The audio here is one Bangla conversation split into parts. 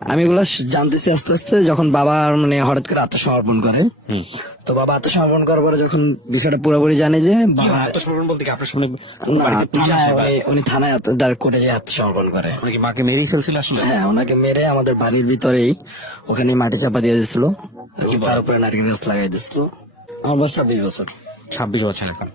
আমি এগুলো জানতেছি আস্তে আস্তে যখন বাবা মানে হঠাৎ করে আত্মসমর্পণ করে। তো বাবা আত্মসমর্পণ করার পরে যখন বিষয়টা পুরোপুরি জানে যে বাবা আত্মসমর্পণ বলতে কি আপনার সামনে না, বাড়িতে পুলিশ থানায় আসে বা উনি থানায় ডাইরেক্ট কোর্টে যে আত্মসমর্পণ করে। নাকি মাকে মেরেই ফেলছিল আসলে? হ্যাঁ, ওনাকে মেরে আমাদের বাড়ির ভিতরেই ওখানে মাটি চাপা দিয়ে দিছিল, তার উপরে নারকেল গাছ লাগাই দিছিল। আমার বয়স 26 বছর। 26 বছর এখন।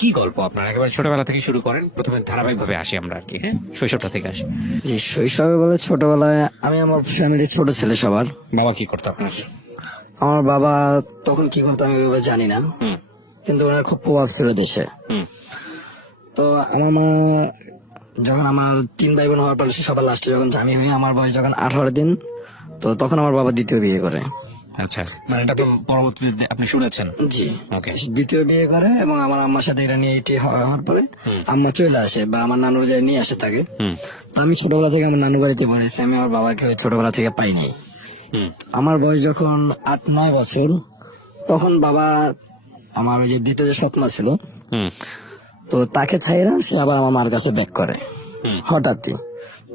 কি গল্প আপনার একেবারে ছোটবেলা থেকে শুরু করেন, প্রথমে ধারাবাহিক ভাবে আসি আমরা আর কি। হ্যাঁ, শৈশবটা থেকে আসি। জি, শৈশবে বলে ছোটবেলায় আমি আমার ফ্যামিলির ছোট ছেলে সবার। বাবা কি করতো আপনার? আমার বাবা তখন কি করতো আমি ওইভাবে জানি না, হুম কিন্তু ওনার খুব প্রভাব ছিল দেশে। হুম তো আমার মা যখন আমার 3 ভাই বোন হওয়ার পর সবার লাস্টে যখন আমি হই, আমার বয়স যখন 18 দিন, তো তখন আমার বাবা দ্বিতীয় বিয়ে করে। আচ্ছা, মানে এটা তো পরবর্তীতে আপনি শুনেছেন? জি, ওকে। দ্বিতীয় বিয়ে করে এবং আমার আম্মার সাথে এটা নিয়ে এটি হওয়ার পরে আম্মা চলে আসে বা আমার নানুর যে নিয়ে আসে তাকে। হুম তো আমি ছোটবেলা থেকে আমার নানু বাড়িতে পড়েছি, আমি আমার বাবাকে ওই ছোটবেলা থেকে পাই নাই। হুম আমার বয়স যখন 8-9 বছর, তখন বাবা আমার ওই যে দ্বিতীয় যে সৎমা ছিল, হুম তো তাকে ছাইরা সে আবার আমার মার কাছে ব্যাক করে হুম হঠাৎই।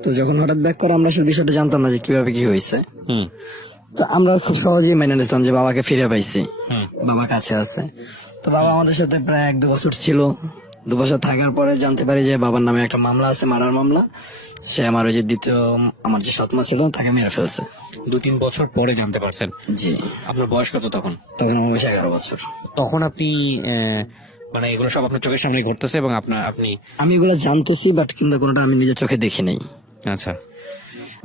তো যখন হঠাৎ ব্যাক করে আমরা সে বিষয়টা জানতাম না যে কিভাবে কি হয়েছে। হুম তো আমরা খুব সহজেই মেনে নিতাম যে বাবাকে ফিরে পাইছি, হুম বাবা কাছে আছে। তো বাবা আমাদের সাথে প্রায় 1-2 বছর ছিল। 2 বছর থাকার পরে জানতে পারি যে বাবার নামে একটা মামলা আছে, মারার মামলা। সে আমার ওই যে দ্বিতীয় আমার যে সৎমা ছিল তাকে মেরে ফেলছে। 2-3 বছর পরে জানতে পারছেন? জি, আপনার বয়স কত তখন? তখন আমার বয়স 11 বছর। তখন আপনি মানে এগুলো সব আপনার চোখের সামনে ঘটতেছে এবং আপনি আমি এগুলো জানতেছি, বাট কিন্তু কোনোটা আমি নিজের চোখে দেখি নাই। আচ্ছা।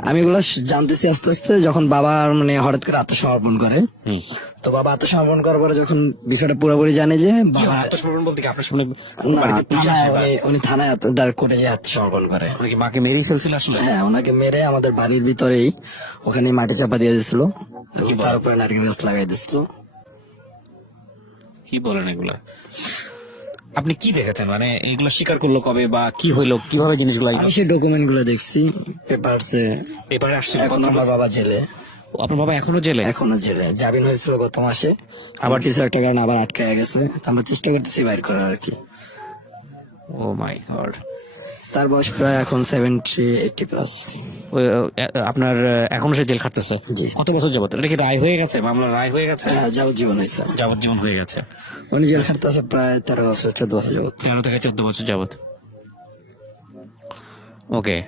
আমি এগুলো জানতেছি আস্তে আস্তে যখন বাবা মানে হঠাৎ করে আত্মসমর্পণ করে। হুম তো বাবা আত্মসমর্পণ করার পরে যখন বিষয়টা পুরোপুরি জানে যে বাবা আত্মসমর্পণ বলতে কি আপনার সামনে না, বাড়িতে পুলিশ থানায় আসে বা উনি থানায় ডাইরেক্ট কোর্টে যে আত্মসমর্পণ করে। নাকি মাকে মেরেই ফেলছিল আসলে? হ্যাঁ, ওনাকে মেরে আমাদের বাড়ির ভিতরেই ওখানে মাটি চাপা দিয়ে দিছিল, তার উপরে নারকেল গাছ লাগাই দিছিল। কি বলেন এগুলা? আপনি কি দেখেছেন, মানে এগুলো স্বীকার করলো কবে বা কি হইলো, কিভাবে জিনিসগুলো? আমি সেই ডকুমেন্ট গুলো দেখছি পেপারসে। পেপারে আসছিল? এখন আমার বাবা জেলে, আপনার বাবা এখনো জেলে? এখনো জেলে। জামিন হয়েছিল গত মাসে, আবার কিছু একটা কারণে আবার আটকায় গেছে। তো আমরা চেষ্টা করতেছি বাইর করার আর কি। ও মাই গড। তার বয়স প্রায় এখন 70-80 প্লাস। আপনার এখনো সে জেল খাটতেছে? জি। কত বছর যাবত? এটা কি রায় হয়ে গেছে, মামলার রায় হয়ে গেছে? যাবজ্জীবন হয়েছে। যাবজ্জীবন হয়ে গেছে। উনি জেল খাটতেছে প্রায় 13 বছর 14 বছর যাবত। 13 থেকে 14 বছর যাবত। ওকে।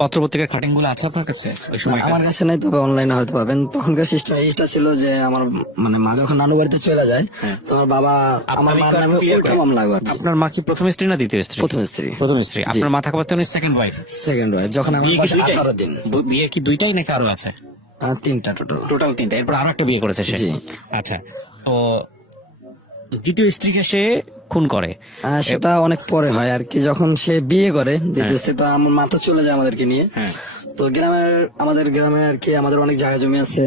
পত্রপত্রিকার কাটিং গুলো আছে আপনার কাছে ওই সময়? আমার কাছে নাই, তবে অনলাইনে হয়তো পাবেন। তখনকার সিস্টেম এইটা ছিল যে আমার মানে মা যখন নানু বাড়িতে চলে যায়, তো আমার বাবা আমার মার নামে উল্টা মামলা করে। আপনার মা কি প্রথম স্ত্রী না দ্বিতীয় স্ত্রী? প্রথম স্ত্রী। প্রথম স্ত্রী। আপনার মা থাকা অবস্থায় উনি সেকেন্ড ওয়াইফ? Second wife. যখন আমার বিয়ে কি বয়স দুইটাই? 18 দিন। বিয়ে কি দুইটাই নাকি আরো আছে? 3টা টোটাল। টোটাল 3টা। এরপর আরো একটা বিয়ে করেছে সে? জি। আচ্ছা। তো দ্বিতীয় স্ত্রীকে সে খুন করে? সেটা অনেক পরে হয় আর কি, যখন সে বিয়ে করে দ্বিতীয় স্ত্রী। তো আমার মা তো চলে যায় আমাদেরকে নিয়ে। হ্যাঁ। তো আমাদের গ্রামে আর কি আমাদের অনেক জায়গা জমি আছে,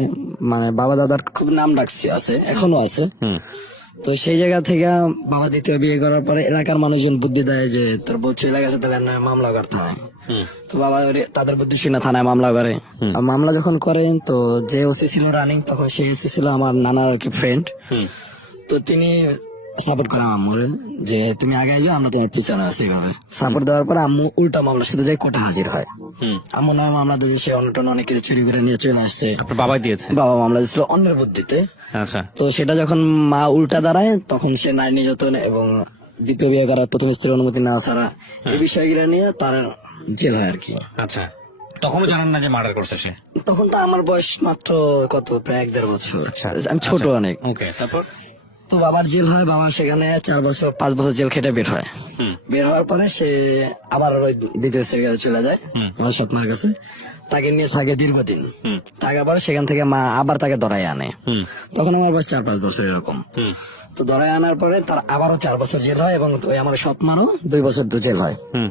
মানে বাবা দাদার খুব নাম ডাকছে আছে, এখনো আছে। হুম তো সেই জায়গা থেকে বাবা দ্বিতীয় বিয়ে করার পরে এলাকার মানুষজন বুদ্ধি দেয় যে তোর বউ চলে গেছে, তাহলে না মামলা কর থানায়। হুম তো বাবা তাদের বুদ্ধি শুনে থানায় মামলা করে। আর মামলা যখন করেন, তো যে ওসি ছিল রানিং, তখন সে ওসি ছিল আমার নানার আর কি ফ্রেন্ড। হুম তো তিনি সাপোর্ট করে আম্মুর যে তুমি আগে যাও, আমরা তোমার পিছনে আছি। এইভাবে সাপোর্ট দেওয়ার পর আম্মু উল্টা মামলার সাথে যাই কোর্টে হাজির হয়। হুম। আম্মু নয় মামলা দিয়ে সে অন্যটন অনেক কিছু চুরি করে নিয়ে চলে আসছে। আপনার বাবাই দিয়েছে? বাবা মামলা দিচ্ছিল অন্যের বুদ্ধিতে। আচ্ছা। তো সেটা যখন মা উল্টা দাঁড়ায়, তখন সে নারী নির্যাতন এবং দ্বিতীয় বিয়ে করার প্রথম স্ত্রীর অনুমতি না ছাড়া এই বিষয়গুলো নিয়ে তার জেল হয় আর কি। আচ্ছা। তখনও জানেন না যে মার্ডার করছে সে? তখন তো আমার বয়স মাত্র কত, প্রায় 1-1.5 বছর। আচ্ছা। আমি ছোট অনেক। ওকে, তারপর? তো বাবার জেল হয়, বাবা সেখানে 4-5 বছর জেল খেটে বের হয়। হুম বের হওয়ার পরে সে আবার ওই দ্বিতীয় স্ত্রীর কাছে চলে যায়, আমার সৎমার কাছে। তাকে নিয়ে থাকে দীর্ঘদিন। থাকার পরে সেখান থেকে মা আবার তাকে ধরাই আনে। হুম তখন আমার বয়স 4-5 বছর এরকম। হুম তো ধরাই আনার পরে তার আবারও 4 বছর জেল হয় এবং ওই আমার সৎমারও 2 বছর তো জেল হয়। হুম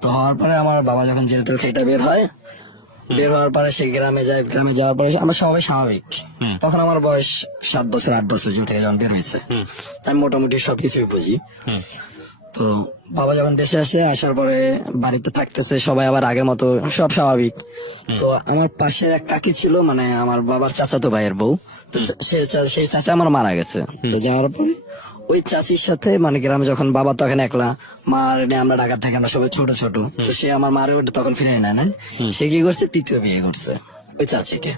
তো হওয়ার পরে আমার বাবা যখন জেল টেল খেটে বের হয়, বের হওয়ার পরে সে গ্রামে যায়। গ্রামে যাওয়ার পরে আমরা সবাই স্বাভাবিক। তখন আমার বয়স 7 বছর 8 বছর জেল থেকে যখন বের হয়েছে, আমি মোটামুটি সবকিছুই বুঝি। তো বাবা যখন দেশে আসার পরে বাড়িতে থাকতেছে, সবাই আবার আগের মতো সব স্বাভাবিক। তো আমার পাশের এক কাকি ছিল, মানে আমার বাবার চাচাতো ভাইয়ের বউ। তো সেই চাচা আমার মারা গেছে। তো যাওয়ার পরে ওই চাচির সাথে মানে গ্রামে যখন বাবা তখন একলা, মার নিয়ে আমরা ঢাকা থেকে আমরা সবাই ছোট ছোট, তো সে আমার মারে ওটা তখন ফিরে নেয় না, সে কি করছে তৃতীয় বিয়ে করছে ওই চাচিকে।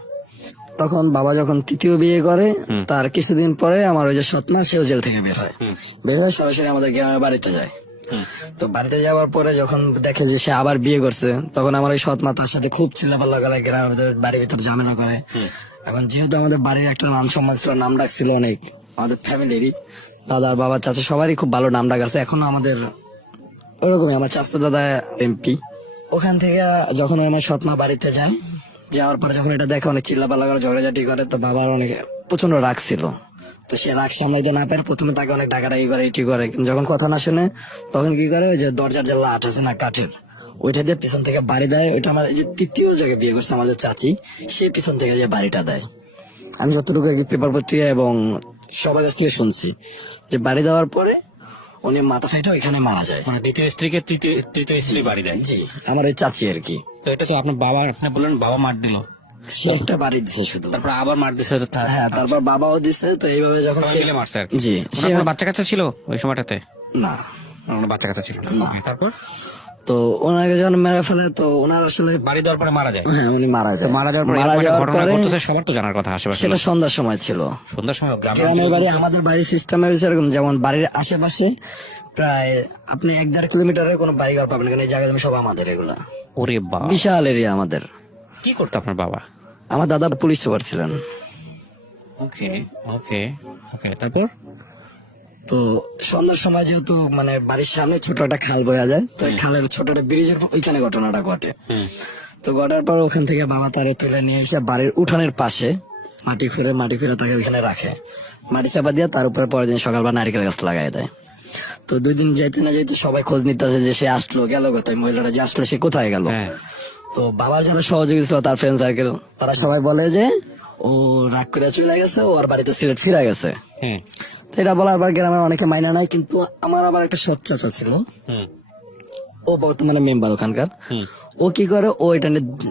তখন বাবা যখন তৃতীয় বিয়ে করে তার কিছুদিন পরে আমার ওই যে সৎমা সেও জেল থেকে বের হয়, বের হয়ে সরাসরি আমাদের গ্রামের বাড়িতে যায়। তো বাড়িতে যাওয়ার পরে যখন দেখে যে সে আবার বিয়ে করছে, তখন আমার ওই সৎমা তার সাথে খুব চিল্লাপাল্লা করে, গ্রামের বাড়ির ভিতরে ঝামেলা করে। এখন যেহেতু আমাদের বাড়ির একটা নাম সম্মান ছিল, নাম ডাক ছিল অনেক, আমাদের ফ্যামিলিরই দাদার বাবা চাচা সবারই খুব ভালো নাম ডাক আছে। এখন আমাদের ওরকমই আমার চাচা দাদা এমপি। ওখান থেকে যখন ওই আমার সৎমা বাড়িতে যায়, যাওয়ার পরে যখন এটা দেখে অনেক চিল্লাপাল্লা করে ঝগড়াঝাটি করে, তো বাবার অনেক প্রচন্ড রাগ ছিল। তো সে রাগ সামলাইতে না পারে প্রথমে তাকে অনেক ডাকাডাকি করে, ইটি করে, কিন্তু যখন কথা না শুনে তখন কি করে, ওই যে দরজার যে লাঠ আছে না কাঠের, ওইটা দিয়ে পিছন থেকে বাড়ি দেয়। ওইটা আমার এই যে তৃতীয় জায়গায় বিয়ে করছে আমাদের চাচি, সে পিছন থেকে যে বাড়িটা দেয়। আমি যতটুকু পেপার পত্রিকা এবং সবার কাছ থেকে শুনছি যে বাড়ি দেওয়ার পরে উনি মাথা ফাইটা ওইখানে মারা যায়। মানে দ্বিতীয় স্ত্রীকে তৃতীয় স্ত্রী বাড়ি দেয়। জি, আমার ওই চাচি আর কি। তো এটা তো আপনার বাবা, আপনি বললেন বাবা মার দিল, সে একটা বাড়ি দিছে শুধু, তারপর আবার মার দিছে। হ্যাঁ তারপর বাবাও দিছে। তো এইভাবে যখন সবাই সে মিলে মারছে আর কি। জি, সে ওনার কোনো বাচ্চা কাচ্চা ছিল ওই সময়টাতে? না, ওনার বাচ্চা কাচ্চা ছিল না। Okay, তারপর তো ওনাকে যখন মেরে ফেলে, তো ওনার আসলে বাড়ি দেওয়ার পরে মারা যায়। হ্যাঁ উনি মারা যায়। মারা যাওয়ার পরে মারা এরকম একটা যাওয়ার ঘটনা পরে ঘটতেছে, সবার তো জানার কথা আশেপাশে। সেটা সন্ধ্যার সময় ছিল। সন্ধ্যার সময় গ্রামের বাড়ি, আমাদের বাড়ির সিস্টেম এরকম, যেমন বাড়ির আশেপাশে প্রায় আপনি 1-1.5 কিলোমিটারের কোনো বাড়ি ঘর পাবেন, কারণ এই জায়গা জমি সব আমাদের, এগুলা ওরে বাবা, বিশাল এরিয়া আমাদের। কি করতো আপনার বাবা? আমার দাদা পুলিশ সুপার ছিলেন। ওকে ওকে ওকে, তারপর তো সন্ধ্যার সময় যেহেতু মানে বাড়ির সামনে ছোট একটা খাল বয়ে যায়, তো এই খালের ছোট একটা ব্রিজের ওইখানে ঘটনাটা ঘটে। তো ঘটার পর ওখান থেকে বাবা তারে তুলে নিয়ে এসে বাড়ির উঠানের পাশে মাটি খুঁড়ে তাকে ওইখানে রাখে, মাটি চাপা দিয়ে তার উপরে পরের দিন সকালবেলা নারকেল গাছ লাগাই দেয়। তো 2 দিন যাইতে না যাইতে সবাই খোঁজ নিতে আসে যে সে আসলো গেল কোথায়, মহিলাটা যে আসলো সে কোথায় গেল। তো বাবার যারা সহযোগী ছিল তার ফ্রেন্ড সার্কেল, তারা সবাই বলে যে ও রাগ করে চলে গেছে, ও আর বাড়িতে সিলেট ফিরে গেছে। তো এটা বলার পর গ্রামের অনেকে মাইনা নাই, কিন্তু আমার আবার একটা সৎ চাচা ছিল, ও বর্তমানে মেম্বার ওখানকার। ও কি করে, ও এটা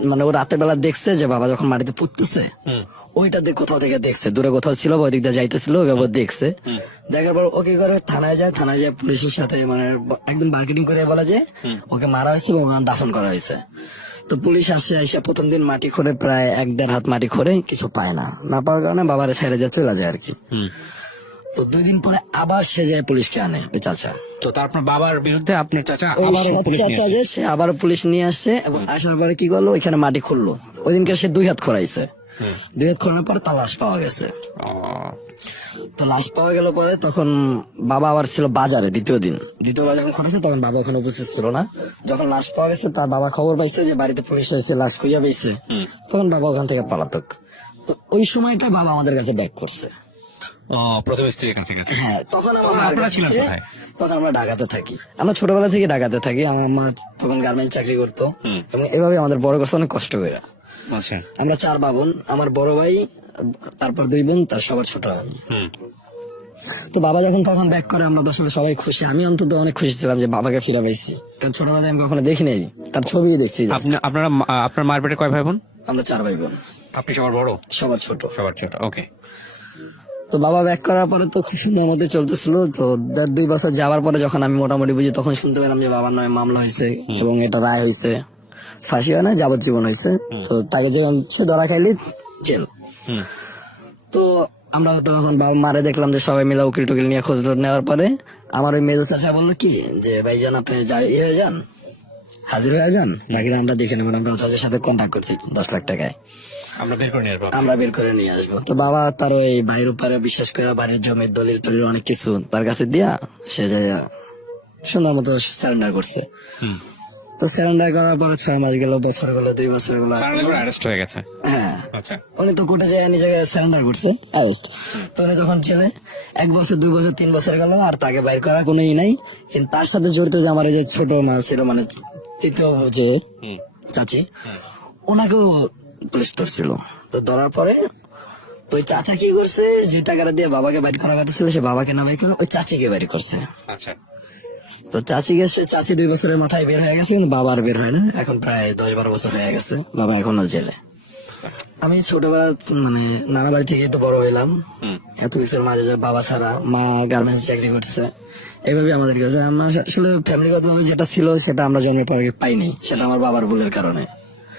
মানে ও রাতের বেলা দেখছে যে বাবা যখন মাটিতে পুঁততেছে, ওইটা কোথাও থেকে দেখছে, দূরে কোথাও ছিল, ওই দিক দিয়ে যাইতেছিল, ওইভাবে দেখছে। দেখার পর ও কি করে, থানায় যায় পুলিশের সাথে মানে একদম মার্কেটিং করে বলে যে ওকে মারা হয়েছে এবং দাফন করা হয়েছে। তো পুলিশ এসে প্রথম দিন মাটি খোঁড়ে, প্রায় 1-1.5 হাত মাটি খোঁড়ে, কিছু পায় না, না পাওয়ার কারণে বাবারে ছেড়ে দিয়ে চলে যায় আর কি। তো 2 দিন পরে আবার সে যায় পুলিশকে আনে, ওই চাচা। তো তার বাবার বিরুদ্ধে আপনার চাচা আমার চাচা যে সে আবার পুলিশ নিয়ে আসছে, এবং আসার পরে কি করলো, ওইখানে মাটি খুললো। ওই দিনকে সে 2 হাত খোঁড়াইছে, 2 হাত খোঁড়ানোর পরে তার লাশ পাওয়া গেছে। তো লাশ পাওয়া গেল পরে তখন বাবা আবার ছিল বাজারে দ্বিতীয়বার যখন খোঁড়াছে, তখন বাবা ওখানে উপস্থিত ছিল না। যখন লাশ পাওয়া গেছে, তার বাবা খবর পাইছে যে বাড়িতে পুলিশ এসেছে, লাশ খুঁজে পেয়েছে, তখন বাবা ওখান থেকে পলাতক। তো ওই সময়টা বাবা আমাদের কাছে ব্যাক করছে। প্রথম স্ত্রীর কাছে গেছে। হ্যাঁ, তখন আপনারা ছিলেন কোথায়? তখন আমরা ঢাকাতে থাকি, আমরা ছোটবেলা থেকে ঢাকাতে থাকি। আমার মা তখন গার্মেন্টস চাকরি করতো, এবং এভাবে আমাদের বড় করছে অনেক কষ্ট করে। আচ্ছা, আমরা 4 বোন, আমার বড় ভাই, তারপর 2 বোন, তার সবার ছোট আমি। তো বাবা যখন তখন ব্যাক করে, আমরা তো আসলে সবাই খুশি, আমি অন্তত অনেক খুশি ছিলাম যে বাবাকে ফিরে পাইছি, কারণ ছোটবেলায় আমি কখনো দেখি নাই, তার ছবি দেখছি। আপনার মার পেটে কয় ভাই বোন? আমরা 4 ভাই বোন। আপনি সবার বড়? সবার ছোট। সবার ছোট, ওকে। তো বাবা ব্যাক করার পরে তো খুব সুন্দর মধ্যে চলতেছিল। তো 1.5-2 বছর যাওয়ার পরে যখন আমি মোটামুটি বুঝি, তখন শুনতে পেলাম যে বাবার নামে মামলা হয়েছে, এবং এটা রায় হয়েছে, ফাঁসি হয় না, যাবজ্জীবন হয়েছে। তো তাকে যখন সে ধরা খাইলি জেল। তো আমরা তখন বাবা মারে দেখলাম যে সবাই মিলে উকিল টুকিল নিয়ে খোঁজ নেওয়ার পরে আমার ওই মেজো চাচা বললো কি যে ভাইজান আপনি হয়ে যান, হাজির হয়ে যান, বাকিরা আমরা দেখে নেবো। আমরা চাচার সাথে কন্ট্যাক্ট করছি 10 লাখ টাকায় আমরা বের করে নিয়ে আসবো। তো বাবা তার ওই ভাইয়ের উপরে বিশ্বাস করে বাড়ির জমির দলিল টলিল অনেক কিছু তার কাছে দিয়া সে যায় সুন্দর মতো সারেন্ডার করছে। তো সারেন্ডার করার পরে 6 মাস গেল, বছর গেল, 2 বছর গেল, অ্যারেস্ট হয়ে গেছে। হ্যাঁ, আচ্ছা, উনি তো কোর্টে যায় নিজে সারেন্ডার করছে, অ্যারেস্ট। তো উনি যখন ছেলে 1 বছর 2 বছর 3 বছর গেল, আর তাকে বাইর করার কোনো নাই। কিন্তু তার সাথে জড়িত যে আমার এই যে ছোট মা ছিল, মানে তৃতীয় যে চাচি, ওনাকেও পুলিশ ধরছিল। তো ধরার পরে তো ওই চাচা কি করছে, যে টাকাটা দিয়ে বাবাকে বাইর করা কথা ছিল, সে বাবাকে না বাইর করলো, ওই চাচিকে বাইর করছে। আচ্ছা, তো চাচি 2 বছরের মাথায় বের হয়ে গেছে, কিন্তু বাবা আর বের হয় না। এখন প্রায় 10-12 বছর হয়ে গেছে, বাবা এখনো জেলে। আমি ছোটবেলা মানে নানা বাড়ি থেকে তো বড় হইলাম, হুম এত কিছুর মাঝে যে বাবা ছাড়া, মা গার্মেন্টস চাকরি করছে, এইভাবে আমাদের কাছে আমার আসলে ফ্যামিলিগত ভাবে যেটা ছিল সেটা আমরা জন্মের পর আগে পাইনি, সেটা আমার বাবার ভুলের কারণে।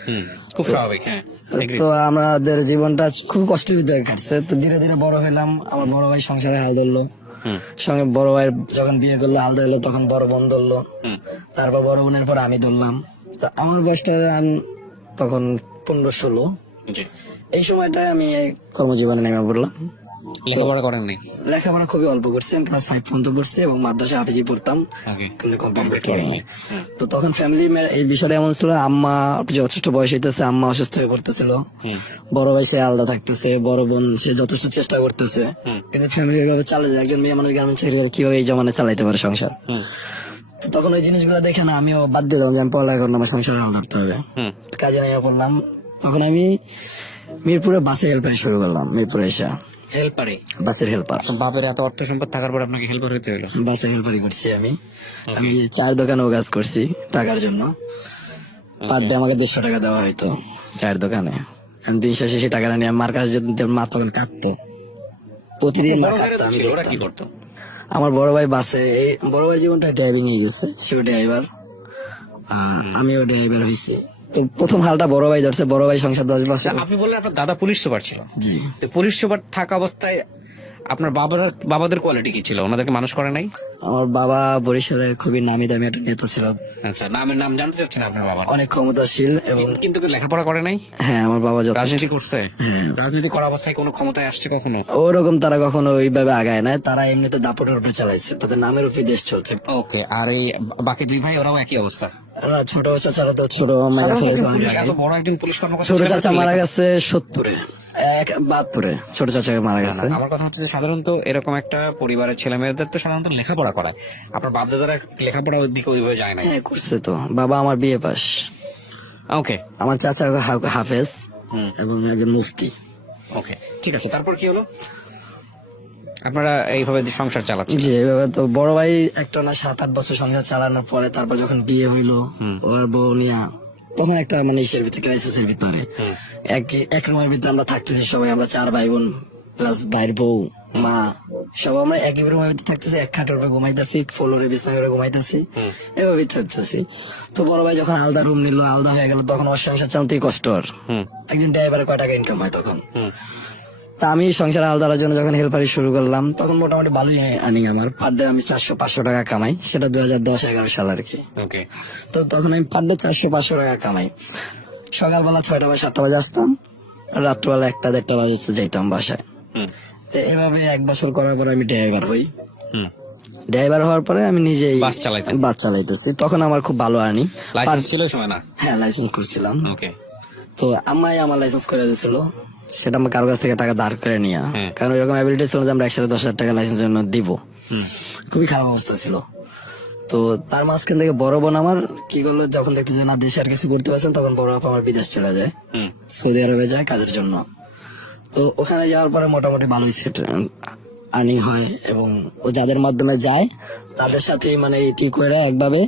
হুম, খুব স্বাভাবিক। হ্যাঁ, agree। তো আমাদের জীবনটা খুব কষ্টের ভিতরে কাটছে। তো ধীরে ধীরে বড় হইলাম, আমার বড় ভাই সংসারে হাল ধরলো, হুম সঙ্গে বড় ভাইয়ের যখন বিয়ে করলো হাল ধরলো, তখন বড় বোন ধরলো, হুম তারপর বড় বোনের পর আমি ধরলাম। তো আমার বয়সটা তখন 15-16, জি। এই সময়টায় আমি এই কর্মজীবনে নেমে পড়লাম। লেখাপড়া করেন নাই? লেখাপড়া খুবই অল্প করছি, আমি ক্লাস 5 পর্যন্ত পড়ছি এবং মাদ্রাসা হাফিজি পড়তাম, ওকে। কিন্তু কমপ্লিট করিনি। তো তখন ফ্যামিলি এই বিষয়টা এমন ছিল, আম্মা যথেষ্ট বয়স হইতেছে, আম্মা অসুস্থ হয়ে পড়তেছিল, হুম বড় ভাই সে আলাদা থাকতেছে, বড় বোন সে যথেষ্ট চেষ্টা করতেছে, কিন্তু ফ্যামিলি এভাবে চালে যায়। একজন মেয়ে মানুষ গার্মেন্টস চাকরি করে কিভাবে এই জমানে চালাইতে পারে সংসার? হুম তো তখন ওই জিনিসগুলো দেখে না আমিও বাদ দিয়ে দিলাম যে আমি পড়ালেখা করলাম, আমার সংসারে হাল ধরতে হবে। হুম কাজে নেমে পড়লাম। তখন আমি মিরপুরে বাসে হেল্পার শুরু করলাম, মিরপুরে এসে হেল্পারে? বাসের হেল্পার। বাপের এত অর্থ সম্পদ থাকার পর আপনাকে হেল্পার হতে হলো? বাসে হেল্পারি করছি আমি। আমি 4 দোকানেও কাজ করছি টাকার জন্য। পার ডে আমাকে 200 টাকা দেওয়া হয়তো 4 দোকানে। আমি দিন শেষে সেই টাকাটা নিয়ে আমার কাছে যদি মা তখন কাঁদতো, প্রতিদিন মা বড় ভাইরা কাঁদতো, তো আমি ছিল, ওরা কি দেখতাম। করতো? আমার বড় ভাই বাসে, এই বড় ভাইয়ের জীবনটা ড্রাইভিং এ গেছে, সেও ড্রাইভার, আমিও ড্রাইভার হয়েছি। তো প্রথম হালটা বড় ভাই ধরছে, বড় ভাই সংসার 10 বছর। আপনি বললেন আপনার দাদা পুলিশ সুপার ছিল। জি, তো পুলিশ সুপার থাকা অবস্থায় আপনার বাবাদের কোয়ালিটি কি ছিল? ওনাদেরকে মানুষ করে নাই? আমার বাবা বরিশালের খুবই নামি দামি একটা নেতা ছিল, আচ্ছা, নামের নাম জানতে চাচ্ছেন আপনার বাবার? অনেক ক্ষমতাশীল, এবং কিন্তু কি লেখাপড়া করে নাই? হ্যাঁ আমার বাবা যথেষ্ট রাজনীতি করছে? রাজনীতি করা অবস্থায় কোনো ক্ষমতায় আসছে কখনো? ওরকম তারা কখনো ওইভাবে আগায় না, তারা এমনিতে দাপটের উপরে চালাইছে, তাদের নামের উপরে দেশ চলছে। ওকে। আর এই বাকি দুই ভাই ওরাও একই অবস্থা? না, ছোট চাচারা তো ছোট মারা ফেলেছে অনেক আগে। এত বড় একজন পুলিশ কর্মকর্তা ছোট ছিলেন চাচা আপনি? মারা গেছে 70-এ, 72-এ ছোট চাচা মারা গেছে। আমার কথা হচ্ছে যে সাধারণত এরকম একটা পরিবারের ছেলে মেয়েদের তো সাধারণত লেখাপড়া করায়, আপনার বাপ দাদারা লেখাপড়া দিকে ওইভাবে যায় না? হ্যাঁ করছে তো, বাবা আমার বিয়ে পাস, ওকে আমার চাচা হাফেজ হুম এবং একজন মুফতি। ওকে, ঠিক আছে। তারপর কি হলো? আপনারা এইভাবে সংসার চালাচ্ছেন? জি, এভাবে তো বড় ভাই একটা না 7-8 বছর সংসার চালানোর পরে তারপর যখন বিয়ে হইলো ওর বউ নিয়া, তখন একটা মানে ইসের ভিতরে, ক্রাইসিসের ভিতরে, এক রুমের ভিতরে আমরা থাকতেছি সবাই, আমরা 4 ভাই বোন প্লাস ভাইয়ের বউ, মা, সব আমরা একই রুমের ভিতরে থাকতেছি, এক খাটের উপরে ঘুমাইতেছি, ফ্লোরে বিছনা করে ঘুমাইতেছি, এভাবে থাকতেছি। তো বড় ভাই যখন আলাদা রুম নিল, আলাদা হয়ে গেল, তখন ওর সংসার চালাতেই কষ্ট। ওর একজন ড্রাইভারের কয় টাকা ইনকাম হয় তখন। তা আমি সংসার আলাদার জন্য যখন হেল্পারি শুরু করলাম, তখন মোটামুটি ভালোই আনি, আমার পার ডে আমি 400-500 টাকা কামাই, সেটা 2010-11 সাল আর কি। ওকে। তো তখন আমি পার ডে 400-500 টাকা কামাই। সকালবেলা 6টা বা 7টা বাজে আসতাম, রাত্রবেলা 1টা-1:30 বাজে যাইতাম বাসায়। তো এভাবে 1 বছর করার পর আমি ড্রাইভার হই। ড্রাইভার হওয়ার পরে আমি নিজেই বাস চালাইতেন? বাস চালাইতেছি, তখন আমার খুব ভালো আনি। লাইসেন্স ছিল ওই সময় না? হ্যাঁ লাইসেন্স করছিলাম। ওকে। তো আম্মাই আমার লাইসেন্স করে দিয়েছিল, সেটা আমার কারো কাছ থেকে টাকা ধার করে নিয়ে, কারণ এরকম অ্যাবিলিটি ছিল যে আমরা একসাথে 10,000 টাকা লাইসেন্সের জন্য দিব। খুবই খারাপ অবস্থা ছিল। তো তার মাঝখান থেকে বড় বোন আমার কি করলো, যখন দেখতে যে না দেশে আর কিছু করতে পারছেন, তখন বড় আপা আমার বিদেশ চলে যায়, সৌদি আরবে যায় কাজের জন্য। তো ওখানে যাওয়ার পরে মোটামুটি ভালোই সেট আর্নিং হয়, এবং ও যাদের মাধ্যমে যায় তাদের সাথে মানে এটি করে একভাবে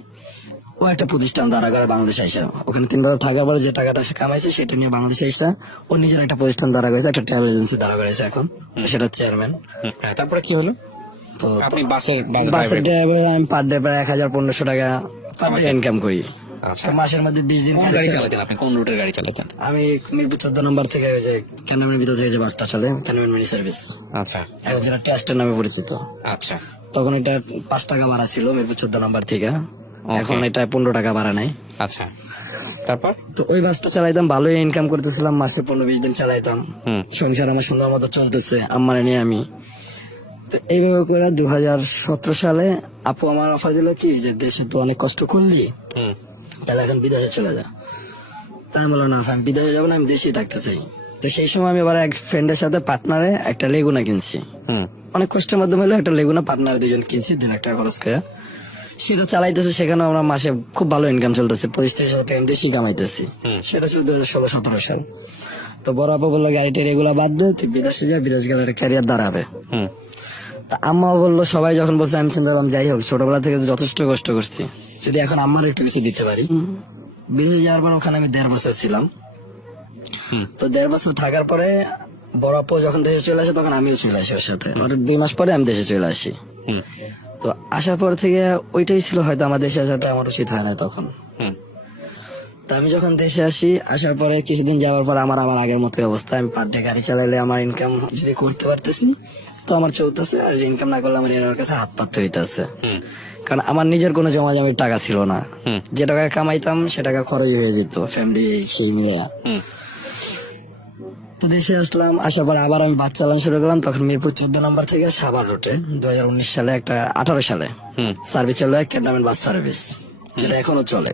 ও একটা প্রতিষ্ঠান দাঁড়া করে বাংলাদেশে এসে, ওখানে 3 বছর থাকার পরে যে টাকাটা সে কামাইছে সেটা নিয়ে বাংলাদেশে এসে ও নিজের একটা প্রতিষ্ঠান দাঁড়া করেছে, একটা ট্রাভেল এজেন্সি দাঁড়া করেছে এখন, সেটা চেয়ারম্যান। তারপরে কি হলো? তো আপনি বাসে বাসের ড্রাইভার আমি পার ডে প্রায় 1000-1500 টাকা পার ডে ইনকাম করি। আচ্ছা। তো মাসের মধ্যে 20 দিন কোন গাড়ি চালাতেন আপনি? কোন রুটের গাড়ি চালাতেন? আমি মিরপুর 14 নম্বর থেকে ওই যে ক্যান্টনমেন্টের ভিতর থেকে যে বাসটা চলে, ক্যান্টনমেন্ট মিনি সার্ভিস, আচ্ছা এখন যেটা টেস্টের নামে পরিচিত। আচ্ছা। তখন এটা 5 টাকা ভাড়া ছিল মিরপুর 14 নম্বর থেকে, এখন এটা 15 টাকা ভাড়া নেয়। আচ্ছা, তারপর? তো ওই বাসটা চালাইতাম, ভালোই ইনকাম করতেছিলাম, মাসে 15-20 দিন চালাইতাম, সংসার আমার সুন্দর মতো চলতেছে আম্মারে নিয়ে আমি। তো এইভাবে করে 2017 সালে আপু আমার অফার দিল কি যে দেশে তো অনেক কষ্ট করলি, তাহলে এখন বিদেশে চলে যা। তাই আমি বললাম না আমি বিদেশে যাবো না, আমি দেশেই থাকতে চাই। তো সেই সময় আমি আবার এক ফ্রেন্ডের সাথে পার্টনারে একটা লেগুনা কিনছি, অনেক কষ্টের মাধ্যমে হলো একটা লেগুনা পার্টনার 2জন কিনছি 2 লাখ টাকা খরচ করে, সেটা চালাইতেছে। সেখানে আমরা মাসে খুব ভালো ইনকাম চলতেছে, 35,000 টাকা দেশি কামাইতেছি। সেটা ছিল 2016-17 সাল। তো বড় আপা বললো গাড়িটা এগুলা বাদ দে, তুই বিদেশে যা, বিদেশ গেলে ক্যারিয়ার দাঁড়াবে। তা আম্মা বললো, সবাই যখন বলছে আমি চিন্তা করলাম যাই হোক ছোটবেলা থেকে তো যথেষ্ট কষ্ট করছি, যদি এখন আম্মার একটু কিছু দিতে পারি। বিদেশে যাওয়ার পর ওখানে আমি 1.5 বছর ছিলাম, তো 1.5 বছর থাকার পরে বড় আপু যখন দেশে চলে আসে তখন আমিও চলে আসি ওর সাথে। ওর 2 মাস পরে আমি দেশে চলে আসি। তো আসার পর থেকে ওইটাই ছিল হয়তো আমার দেশে আসাটা আমার উচিত হয় না তখন। তো আমি যখন দেশে আসি, আসার পরে কিছুদিন যাওয়ার পর আমার আবার আগের মতো অবস্থা। আমি পার ডে গাড়ি চালাইলে আমার ইনকাম যদি করতে পারতেছি তো আমার চলতেছে, আর ইনকাম না করলে আমার এর কাছে হাত পাততে হইতেছে। কারণ আমার নিজের কোনো জমাজমির টাকা ছিল না। যে টাকা কামাইতাম সে টাকা খরচ হয়ে যেত ফ্যামিলি সেই মিলে। তো দেশে আসলাম, আসার পর আবার আমি বাস চালানো শুরু করলাম। তখন মিরপুর 14 নম্বর থেকে সাভার রুটে 2019 সালে 18 সালে সার্ভিস চালু হয়, ক্যান্টনমেন্ট বাস সার্ভিস, যেটা এখনো চলে।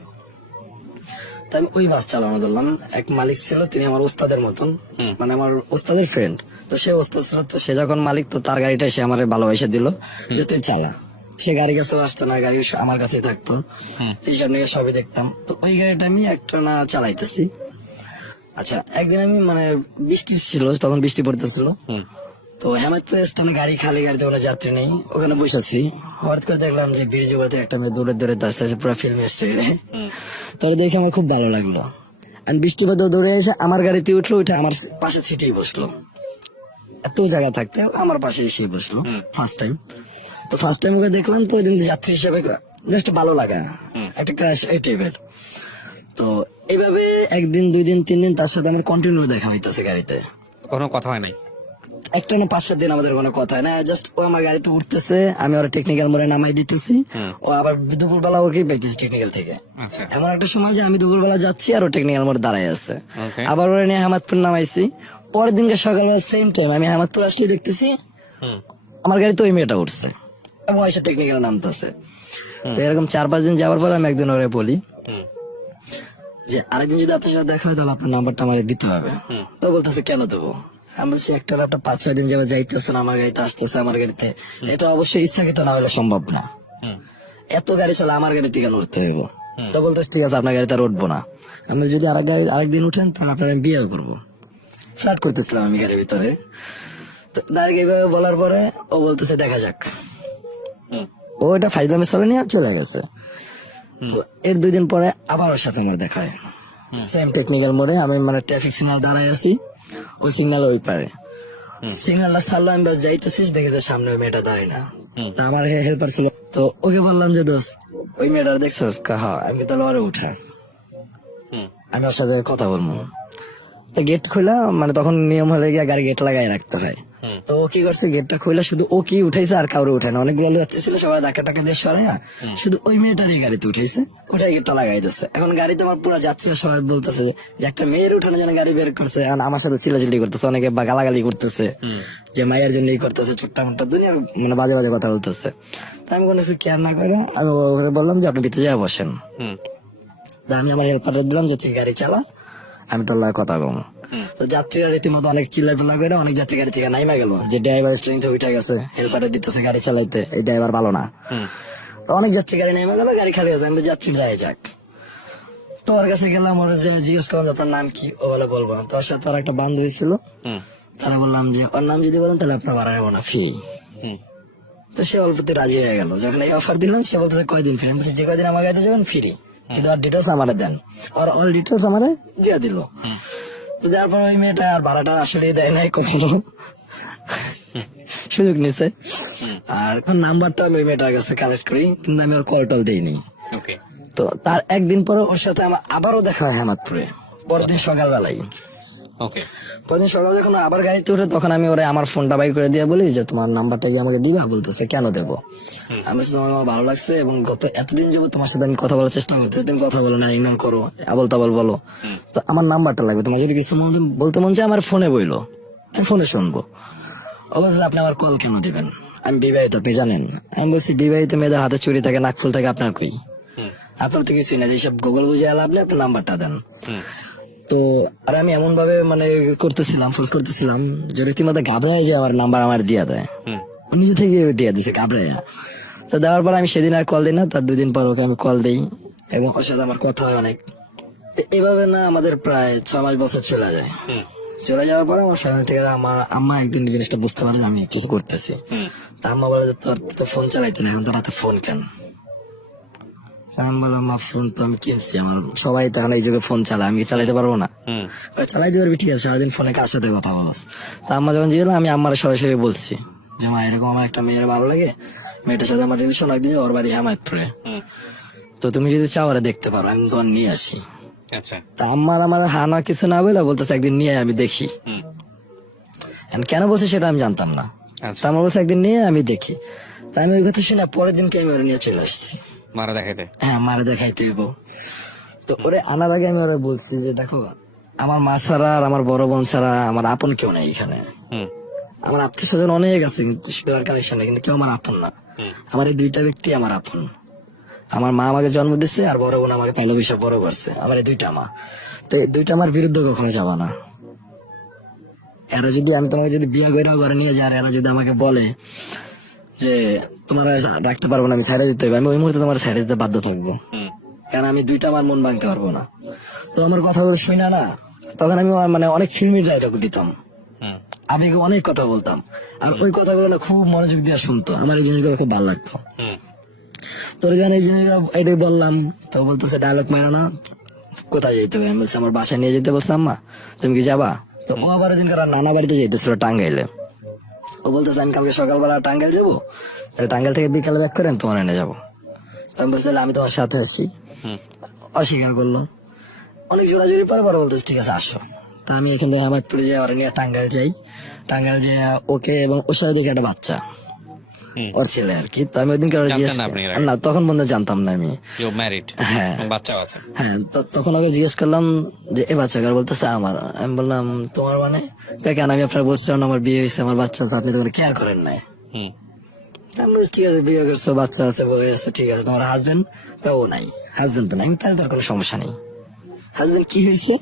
তো আমি ওই বাস চালানো ধরলাম। এক মালিক ছিল, তিনি আমার ওস্তাদের মতন, মানে আমার ওস্তাদের ফ্রেন্ড। তো সে ওস্তাদ ছিল, তো সে যখন মালিক, তো তার গাড়িটা সে আমার ভালোবাসা দিল যে তুই চালা। সে গাড়ি কাছেও আসতো না, গাড়ি আমার কাছেই থাকতো, এইসব নিয়ে সবই দেখতাম। তো ওই গাড়িটা আমি একটা না চালাইতেছি। আচ্ছা, একদিন আমি মানে বৃষ্টি ছিল, তখন বৃষ্টি পড়তেছিল। তো হেমায়তপুর স্টেশনে গাড়ি খালি, গাড়িতে কোনো যাত্রী নেই, ওখানে বসেছি। হঠাৎ করে দেখলাম যে ব্রিজের উপর থেকে একটা মেয়ে দৌড়ে দৌড়ে আসতে আসে, পুরো ফিল্ম স্টাইলে। তবে দেখে আমার খুব ভালো লাগলো। আর বৃষ্টি পথে দৌড়ে এসে আমার গাড়িতে উঠলো, উঠে আমার পাশে সিটেই বসলো। এত জায়গা থাকতে আমার পাশে এসে বসলো ফার্স্ট টাইম। তো ফার্স্ট টাইম ওকে দেখলাম, তো ওই দিন যাত্রী হিসেবে জাস্ট ভালো লাগা, একটা ক্রাশ এই টাইপের। তো এইভাবে 1 দিন 2 দিন 3 দিন তার সাথে আমার কন্টিনিউ দেখা হইতেছে গাড়িতে। কোনো কথা হয় নাই? একটা না 5-7 দিন আমাদের কোনো কথা হয় না, জাস্ট ও আমার গাড়িতে উঠতেছে, আমি ওর টেকনিক্যাল মোড়ে নামাই দিতেছি, ও আবার দুপুরবেলা ওকেই পাইতেছি টেকনিক্যাল থেকে। এমন একটা সময় যে আমি দুপুরবেলা যাচ্ছি আর ও টেকনিক্যাল মোড়ে দাঁড়ায় আছে। আবার ওরা নিয়ে হেমায়তপুর নামাইছি। পরের দিনকে সকালবেলা সেম টাইম আমি হেমায়তপুর আসলে দেখতেছি আমার গাড়িতে ওই মেয়েটা উঠছে এবং এসে টেকনিক্যাল নামতেছে। তো এরকম 4-5 দিন যাওয়ার পর আমি একদিন ওরে বলি যে আরেকদিন যদি আপনার সাথে দেখা হয় তাহলে আপনার নাম্বারটা আমার দিতে হবে। তো বলতেছে কেন দেবো? আমি বলছি একটা 5-6 দিন যাবে যাইতেছেন আমার গাড়িতে, আসতেছে আমার গাড়িতে, এটা অবশ্যই ইচ্ছাকৃত না হলে সম্ভব না। এত গাড়ি চলে, আমার গাড়িতে কেন উঠতে হইব? তো বলতেছে ঠিক আছে, আপনার গাড়িতে আর উঠবো না। আমি যদি আরেকদিন উঠেন তাহলে আপনার আমি বিয়ে করবো। ফ্ল্যাট করতেছিলাম আমি গাড়ির ভিতরে। তো ডাইরেক্ট এইভাবে বলার পরে ও বলতেছে দেখা যাক। ও এটা ফাইজলামে চলে নিয়ে চলে গেছে। তো এর 2 দিন পরে আবার ওর সাথে আমার দেখা হয় সেম টেকনিক্যাল মোড়ে। আমি মানে ট্রাফিক সিগন্যাল দাঁড়ায় আছি, ওই সিগন্যাল ওই পারে। সিগন্যালটা ছাড়লো, আমি বাস যাইতেছিস, দেখে যে সামনে ওই মেয়েটা দাঁড়ায় না। তা আমার হেল্পার ছিল, তো ওকে বললাম যে দোস্ত ওই মেয়েটার দেখছোস? হ্যাঁ। আমি তাহলে ওরে উঠা, আমি ওর সাথে কথা বলবো। গেট খোলা, মানে তখন নিয়ম হলে গিয়ে গাড়ি গেট লাগাই রাখতে হয়। তো ও কি করছে, গেটটা খোলা শুধু ও কি উঠাইছে আর কাউরে উঠায় না। অনেকগুলো যাত্রী ছিল, সবাই ধাক্কা টাকা দিয়ে সরাই, শুধু ওই মেয়েটারই গাড়িতে উঠাইছে, ওটাই গেটটা লাগাই দিচ্ছে। এখন গাড়িতে আমার পুরো যাত্রীরা সবাই বলতেছে যে একটা মেয়ের উঠানো যেন গাড়ি বের করছে, আর আমার সাথে চিল্লাচিল্লি করতেছে, অনেকে বা গালাগালি করতেছে যে মায়ের জন্যই করতেছে, ছোট্টা মোট্টা দুনিয়ার মানে বাজে বাজে কথা বলতেছে। তা আমি কোনো কিছু কেয়ার না করে আমি ওকে বললাম যে আপনি ভিতরে যাওয়া বসেন। আমি আমার হেল্পার দিলাম যে তুই গাড়ি চালা, আমি তোর লাগে কথা কম। তো যাত্রীরা রীতিমতো অনেক চিল্লাপিল্লা করে, অনেক যাত্রী গাড়ি থেকে নাইমা গেল, যে ড্রাইভার স্টেরিং থেকে উঠে গেছে, হেল্পারে দিতেছে গাড়ি চালাইতে, এই ড্রাইভার ভালো না। তো অনেক যাত্রী গাড়ি নাইমা গেল, গাড়ি খালি আছে। আমি যাত্রী যাই যাক। তো ওর কাছে গেলাম, ওর যে জিজ্ঞেস করলাম আপনার নাম কি, ও বলে বলবো না। তো ওর সাথে আর একটা বান্ধবী ছিল, তারা বললাম যে ওর নাম যদি বলেন তাহলে আপনার ভাড়া নেবো না, ফি। তো সে অল্পতে রাজি হয়ে গেল। যখন এই অফার দিলাম সে বলতেছে কয়দিন ফ্রি? আমি বলছি যে কয়দিন আমার গাড়িতে যাবেন ফ্রি, কিন্তু আর ডিটেলস আমারে দেন। আর অল ডিটেলস আমারে দিয়ে দিল। তো দেওয়ার পর ওই মেয়েটা আর ভাড়াটা আসলে দেয় নাই কখনো, সুযোগ নিছে। আর নাম্বারটা আমি ওই মেয়েটার কাছে কালেক্ট করি, কিন্তু আমি ওর কল টল দিইনি। তো তার 1 দিন পরে ওর সাথে আমার আবারও দেখা হয় হেমায়তপুরে, পরের দিন সকালবেলায়। পরের সকালে যখন আবার গাড়িতে উঠে, তখন আমি ওরে আমার ফোনটা বাই করে দিয়ে বলি যে তোমার নাম্বারটা কি আমাকে দিবা? বলতেছে কেন দেবো? আমি বলছি তোমার আমার ভালো লাগছে এবং গত এতদিন যাবো তোমার সাথে আমি কথা বলার চেষ্টা করতেছি, তুমি কথা বলো না, ইগনোর করো, আবল তাবল বলো। তো আমার নাম্বারটা লাগবে, তোমার যদি কিছু বলতে মন চায় আমার ফোনে বইলো, আমি ফোনে শুনবো। ও বলছে আপনি আমার কল কেন দিবেন? আমি বিবাহিত, আপনি জানেন। আমি বলছি বিবাহিত মেয়েদের হাতে চুরি থাকে, নাকফুল থাকে, আপনার কই? আপনার তো কিছুই না, যেসব গুগল বুঝে লাভ নেই, আপনার নাম্বারটা দেন। তো আর আমি এমন ভাবে মানে করতেছিলাম, ফোর্স করতেছিলাম যে রীতিমতো ঘাবড়ায় যে আমার নাম্বার আমার দিয়ে দেয়, নিজে থেকে দিয়ে দিছে ঘাবড়াইয়া। তো দেওয়ার পর আমি সেদিন আর কল দিই না, তার 2 দিন পর ওকে আমি কল দিই এবং ওর সাথে আমার কথা হয় অনেক। এভাবে না আমাদের প্রায় 6 বছর চলে যায়। চলে যাওয়ার পরে আমার সামনে থেকে আমার আম্মা একদিন এই জিনিসটা বুঝতে পারে যে আমি কিছু করতেছি। তা আম্মা বলে যে তোর তো ফোন চালাইতে না, এখন তোর হাতে ফোন কেন? আমি বললাম মা ফোন তো আমি কিনছি, আমার সবাই তো এখন এই যুগে ফোন চালায়, আমি কি চালাইতে পারবো না? চালাইতে পারবি, ঠিক আছে, সারাদিন ফোনে কার সাথে কথা বলস? তা আম্মা যখন জিজ্ঞেস, আমি আম্মার সরাসরি বলছি যে মা এরকম আমার একটা মেয়ের ভালো লাগে, মেয়েটার সাথে আমার রিলেশন রাখ দিয়ে, ওর বাড়ি হেমায়তপুরে, তো তুমি যদি চাও ওরা দেখতে পারো, আমি তোমার নিয়ে আসি। আচ্ছা। তা আমার হানা কিছু না বলে বলতেছে একদিন নিয়ে আয়, আমি দেখি। And কেন বলছে সেটা আমি জানতাম না। আচ্ছা। তা আমার বলছে একদিন নিয়ে আমি দেখি। তা আমি ওই কথা শুনে পরের দিনকে আমি ওরা নিয়ে চলে আসছি। মারা দেখাইতে। হ্যাঁ, মারা দেখাইতে হইব। তো ওরে আনার আগে আমি ওরা বলছি যে দেখো, আমার মা ছাড়া আর আমার বড় বোন ছাড়া আমার আপন কেউ নেই এখানে। আমার আত্মীয় স্বজন অনেক আছে, কিন্তু সেটার কানেকশন নেই, কিন্তু কেউ আমার আপন না। আমার এই দুইটা ব্যক্তি আমার আপন। আমার মা আমাকে জন্ম দিচ্ছে, আর বড় বোন আমাকে পয়লা বৈশাখ বড় করছে। আমার এই দুইটা মা, তো এই দুইটা আমার বিরুদ্ধে কখনো যাবা না। এরা যদি, আমি তোমাকে যদি বিয়ে করে ঘরে নিয়ে যাই, আর এরা যদি আমাকে বলে যে তোমার রাখতে পারবো না, আমি ছাইড়া দিতে হবে, আমি ওই মুহূর্তে তোমার ছাইড়া দিতে বাধ্য থাকবো, কারণ আমি দুইটা আমার মন ভাঙতে পারবো না। তো আমার কথাগুলো শুই না, তখন আমি মানে অনেক ফিল্মি ডায়লগ দিতাম, আমি অনেক কথা বলতাম, আর ওই কথাগুলো না খুব মনোযোগ দিয়ে শুনতো, আমার এই জিনিসগুলো খুব ভালো লাগতো। তোর যখন এই জিনিসগুলো এটাই বললাম, তো বলতেছে ডায়লগ মারা না, কোথায় যেতে হবে? আমি বলছি আমার বাসায় নিয়ে যেতে বলছে আম্মা, তুমি কি যাবা? তো ও আবার দিন নানা বাড়িতে যেতেছিল টাঙ্গাইলে, ও বলতেছে আমি কালকে সকালবেলা টাঙ্গাইল যাবো, তাহলে টাঙ্গাইল থেকে বিকালে ব্যাক করেন তোমার এনে যাবো। তো আমি বলছি আমি তোমার সাথে আসছি। অস্বীকার করলো, অনেক জোরাজোরি পরে পরে বলতেছে ঠিক আছে আসো। তা আমি এখান থেকে হেমায়তপুরে যাই, ওরা নিয়ে টাঙ্গাইল যাই। টাঙ্গাইল যে ওকে এবং ওর সাথে দেখে একটা বাচ্চা, ওর ছেলে আর কি। তো আমি ওই দিনকে জিজ্ঞেস না, তখন বন্ধু জানতাম না আমি। হ্যাঁ, বাচ্চা আছে। হ্যাঁ, তখন ওকে জিজ্ঞেস করলাম যে এ বাচ্চা কার? বলতেছে আমার। আমি বললাম তোমার মানে? কেন, আমি আপনার বলছিলাম আমার বিয়ে হয়েছে, আমার বাচ্চা আছে, আপনি তো কেয়ার করেন নাই। আমি বলছি ঠিক আছে, বিয়ে করছো, বাচ্চা আছে, বই আছে, ঠিক আছে, তোমার হাজবেন্ড? ও নাই, হাজবেন্ড তো নাই। আমি তাহলে তোর কোনো সমস্যা নেই, হাজবেন্ড কি হয়েছে?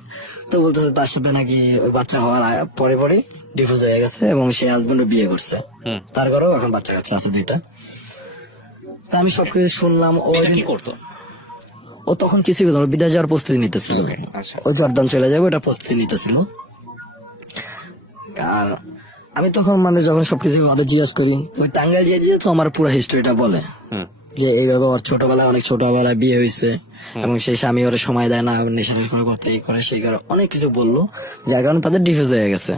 তো বলতেছে তার সাথে নাকি ওই বাচ্চা হওয়ার পরে পরে ডিভোর্স হয়ে গেছে, এবং সে হাজবেন্ড বিয়ে করছে, তার ঘরেও এখন বাচ্চা কাচ্চা আছে দুইটা। তা আমি সবকিছু শুনলাম। কি করতো ও তখন কিছুই করতো না, বিদেশ যাওয়ার প্রস্তুতি নিতেছিল। ওই জর্দান চলে যাবে, ওটা প্রস্তুতি নিতেছিল। আর আমি তখন মানে যখন সবকিছু জিজ্ঞাসা করি, ওই টাঙ্গাইল যে তো আমার পুরো হিস্ট্রিটা বলে যে এইভাবে ওর ছোটবেলায়, অনেক ছোটবেলায় বিয়ে হয়েছে, এবং সেই স্বামী ওরা সময় দেয় না, নেশা করতে, এই করে সেই করে অনেক কিছু বললো, যার কারণে তাদের ডিভোর্স হয়ে গেছে।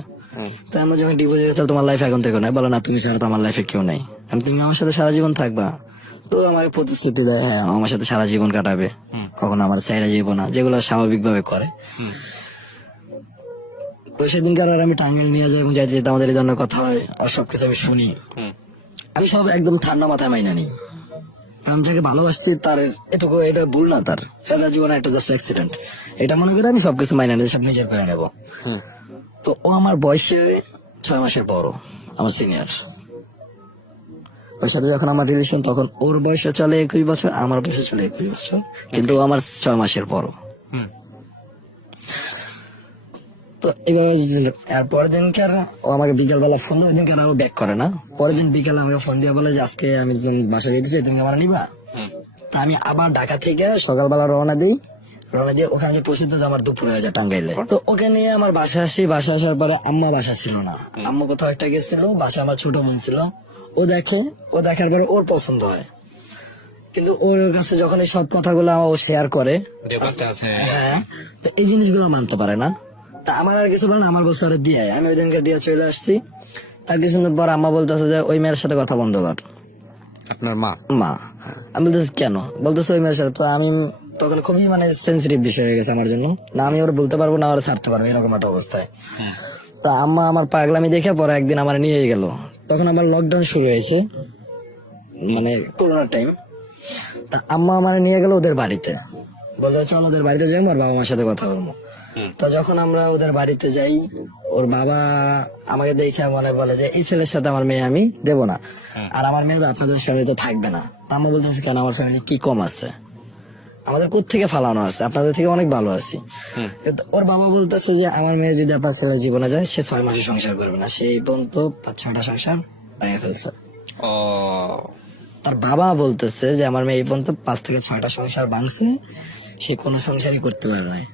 তো আমরা যখন ডিভোর্স হয়ে গেছে, তোমার লাইফ এখন থেকে নাই, বলো না তুমি ছাড়া তো আমার লাইফে কেউ নাই, তুমি আমার সাথে সারা জীবন থাকবা। তো আমাকে প্রতিশ্রুতি দেয়, হ্যাঁ আমার সাথে সারা জীবন কাটাবে, কখনো আমার চাইরা যাবো না, যেগুলো স্বাভাবিক ভাবে করে। তো সেদিনকার আর আমি টাঙ্গাইল নিয়ে যাই, এবং যাইতে যেতে আমাদের এই ধরনের কথা হয়, আর সবকিছু আমি শুনি। আমি সব একদম ঠান্ডা মাথায় মাইনা নিই, আমি যাকে ভালোবাসছি তার এটুকু, এটা ভুল না, তার জীবনে একটা জাস্ট অ্যাক্সিডেন্ট, এটা মনে করে আমি সবকিছু মাইনা নিই, সব নিজের করে নেবো। তো ও আমার বয়সে 6 মাসের বড়, আমার সিনিয়র। ওর সাথে যখন আমার রিলেশন, তখন ওর বয়সে চলে 21 বছর, আমার বয়সে চলে 21 বছর, কিন্তু ও আমার 6 মাসের বড়। তো এইভাবে পরের দিনকার ও আমাকে বিকালবেলা ফোন দেয়, ওই দিনকার ও ব্যাক করে না, পরের দিন বিকালে আমাকে ফোন দিয়ে বলে যে আজকে আমি বাসা যেতে চাই, তুমি আমার নিবা? তা আমি আবার ঢাকা থেকে সকালবেলা রওনা দিয়ে ওখানে যে পৌঁছতে আমার দুপুর হয়ে যায় টাঙ্গাইলে। তো ওকে নিয়ে আমার বাসা আসি, বাসা আসার পরে আম্মা বাসা ছিল না, আম্মু কোথাও একটা গেছিল, বাসা আমার ছোট বোন ছিল। ও দেখার পরে ওর পছন্দ হয়, কিন্তু ওর কাছে যখন এই সব কথাগুলো ও শেয়ার করে, হ্যাঁ, তো এই জিনিসগুলো মানতে পারে না। তা আমার আর কিছু বলে না, আমার বলছে দিয়ে, আমি ওই দিনকে দিয়ে চলে আসছি। তার কিছুদিন পর আম্মা বলতেছে যে ওই মেয়ের সাথে কথা বন্ধ কর। আপনার মা? আমি বলতেছি কেন? বলতেছে ওই মেয়ের সাথে। তো আমি তখন খুবই মানে সেন্সিটিভ বিষয় হয়ে গেছে আমার জন্য, না আমি ওরা বলতে পারবো না, ওরা ছাড়তে পারবো, এরকম একটা অবস্থায়। তা আম্মা আমার পাগলামি দেখে পরে একদিন আমার নিয়ে গেল, তখন আমার লকডাউন শুরু হয়েছে, মানে করোনার টাইম। তা আম্মা আমার নিয়ে গেল ওদের বাড়িতে, বলতে চল ওদের বাড়িতে যাই, ওর বাবা মার সাথে কথা বলবো। তা যখন আমরা ওদের বাড়িতে যাই, ওর বাবা আমাকে দেখে মানে বলে যে এই ছেলের সাথে আমার মেয়ে আমি দেবো না, আর আমার মেয়ে আপনাদের ফ্যামিলিতে থাকবে না। আমি বলতেছি কেন, আমার ফ্যামিলি কি কম আছে, আমাদের কোত্থেকে ফালানো আছে, আপনাদের থেকে অনেক ভালো আছি। ওর বাবা বলতেছে যে আমার মেয়ে যদি আপনার ছেলের জীবনে যায়, সে 6 মাসে সংসার করবে না, সেই পর্যন্ত 5-6টা সংসার ভেঙে ফেলছে। তার বাবা বলতেছে যে আমার মেয়ে এই পর্যন্ত 5 থেকে 6টা সংসার ভাঙছে, সে কোনো সংসারই করতে পারে নাই।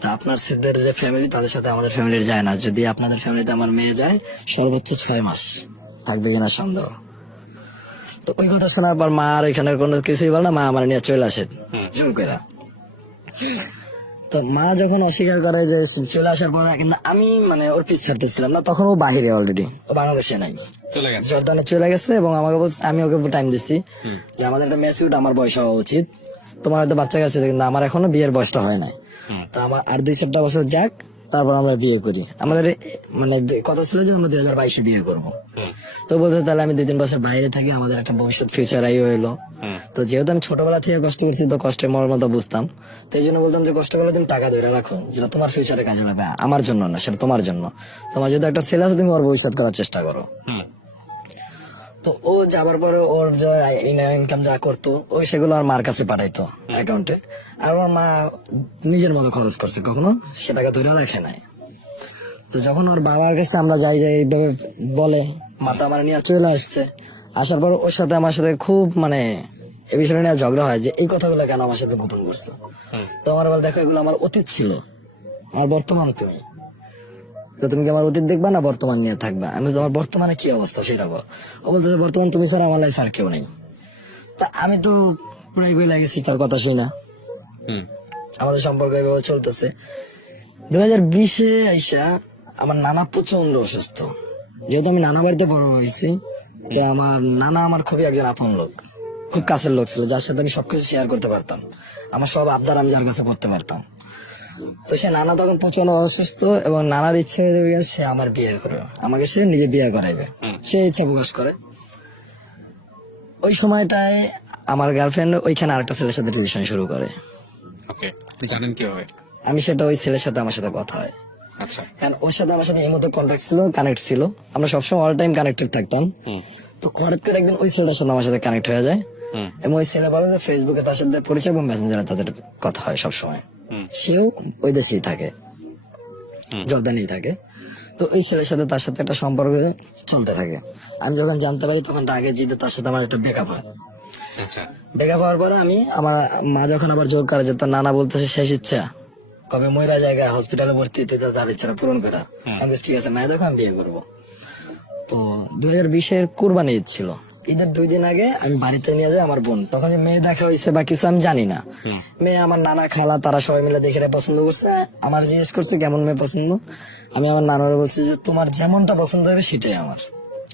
তা আপনার সিদ্ধের যে ফ্যামিলি, তাদের সাথে আমাদের ফ্যামিলির যায় না, যদি আপনাদের ফ্যামিলিতে আমার মেয়ে যায়, সর্বোচ্চ 6 মাস থাকবে কিনা সন্দেহ। তো তো ওই কথা শোনার পর মা আর এখানে কোনো কিছুই বলে না, মা আমার নিয়ে চলে আসে জোর করে। তো মা যখন অস্বীকার করে যে চলে আসার পরে, কিন্তু আমি মানে ওর পিছ ছাড়তেছিলাম না, তখন ও বাহিরে অলরেডি, ও বাংলাদেশে নাই, চলে গেছে। জর্দানে চলে গেছে। এবং আমাকে বলছে, আমি ওকে টাইম দিচ্ছি যে আমাদের একটা ম্যাচিউড আমার বয়স হওয়া উচিত, তোমার হয়তো বাচ্চা কাছে, কিন্তু আমার এখনো বিয়ের বয়সটা হয় নাই। তো আমার আর 2-4টা বছর যাক, তারপর আমরা বিয়ে করি। আমাদের মানে কথা ছিল যে আমরা 2022-এ বিয়ে করবো। তো বলছে তাহলে আমি 2-3 বছর বাইরে থাকি, আমাদের একটা ভবিষ্যৎ ফিউচার আই হইলো। তো যেহেতু আমি ছোটবেলা থেকে কষ্ট করছি, তো কষ্টের মর্মতা বুঝতাম, তো এই জন্য বলতাম যে কষ্ট করলে তুমি টাকা ধরে রাখো, যেটা তোমার ফিউচারে কাজে লাগবে, আমার জন্য না, সেটা তোমার জন্য। তোমার যদি একটা ছেলে আছে, তুমি ওর ভবিষ্যৎ করার চেষ্টা করো। তো ও যাবার পরে ওর যে ইনকাম যা করতো, ওই সেগুলো আর মার কাছে পাঠাইতো অ্যাকাউন্টে, আর ওর মা নিজের মতো খরচ করছে, কখনো সেটাকে ধরে রাখে নাই। তো যখন ওর বাবার কাছে আমরা যাই যাই এইভাবে বলে, মা তো আমার নিয়ে চলে আসছে, আসার পর ওর সাথে আমার সাথে খুব মানে এই বিষয়টা নিয়ে ঝগড়া হয় যে এই কথাগুলো কেন আমার সাথে গোপন করছো। তো আমার বলে, দেখো এগুলো আমার অতীত ছিল, আমার বর্তমান তুমি, তো তুমি কি আমার অতীত দেখবা না বর্তমান নিয়ে থাকবা? আমি বলছি, আমার বর্তমানে কি অবস্থা সেটা বল। ও বলতেছে, বর্তমান তুমি ছাড়া আমার লাইফ আর কেউ নেই। তা আমি তো পুরাই গই লাগেছি তার কথা শুই না। আমাদের সম্পর্ক এভাবে চলতেছে। 2020-এ আইসা আমার নানা প্রচন্ড অসুস্থ। যেহেতু আমি নানা বাড়িতে বড় হয়েছি, তো আমার নানা আমার খুবই একজন আপন লোক, খুব কাছের লোক ছিল, যার সাথে আমি সবকিছু শেয়ার করতে পারতাম, আমার সব আবদার আমি যার কাছে করতে পারতাম। তো সে নানা তখন প্রচন্ড অসুস্থ, এবং নানার ইচ্ছে হয়ে গেছে সে আমার বিয়ে করবে, আমাকে সে নিজে বিয়ে করাইবে, সে ইচ্ছা প্রকাশ করে। ওই সময়টায় আমার গার্লফ্রেন্ড ওইখানে আরেকটা ছেলের সাথে রিলেশন শুরু করে। ওকে, জানেন কিভাবে? আমি সেটা ওই ছেলের সাথে আমার সাথে কথা হয়, আচ্ছা। কারণ ওর সাথে আমার সাথে এই মতো কন্ট্যাক্ট ছিল, কানেক্ট ছিল, আমরা সবসময় অল টাইম কানেক্টেড থাকতাম। তো হঠাৎ করে একদিন ওই ছেলেটার সাথে আমার সাথে কানেক্ট হয়ে যায়, এবং ওই ছেলে বলে যে ফেসবুকে তার সাথে পরিচয় এবং মেসেঞ্জারে তাদের কথা হয় সবসময়। সেও ওই দেশেই থাকে, জর্দানেই থাকে। তো ওই ছেলের সাথে তার সাথে একটা সম্পর্ক চলতে থাকে। আমি যখন জানতে পারি, তখন আগে জিতে তার সাথে আমার একটা ব্রেকআপ হয়। আচ্ছা। ব্রেকআপ হওয়ার পরে আমার মা যখন আবার জোর করে যে তার নানা বলতেছে শেষ ইচ্ছা, কবে ময়রা জায়গায় হসপিটালে ভর্তি, তুই তার ইচ্ছাটা পূরণ করা। আমি বলছি, ঠিক আছে মায়ের, দেখো আমি বিয়ে করবো। তো 2020-এর কুরবানি ঈদ ছিল, ঈদের 2 দিন আগে আমি বাড়িতে নিয়ে যাই আমার বোন। তখন যে মেয়ে দেখা হয়েছে বা কিছু আমি জানি না, মেয়ে আমার নানা খালা তারা সবাই মিলে দেখে পছন্দ করছে, আমার জিজ্ঞেস করছে কেমন মেয়ে পছন্দ। আমি আমার নানারে বলছি যে তোমার যেমনটা পছন্দ হবে সেটাই আমার,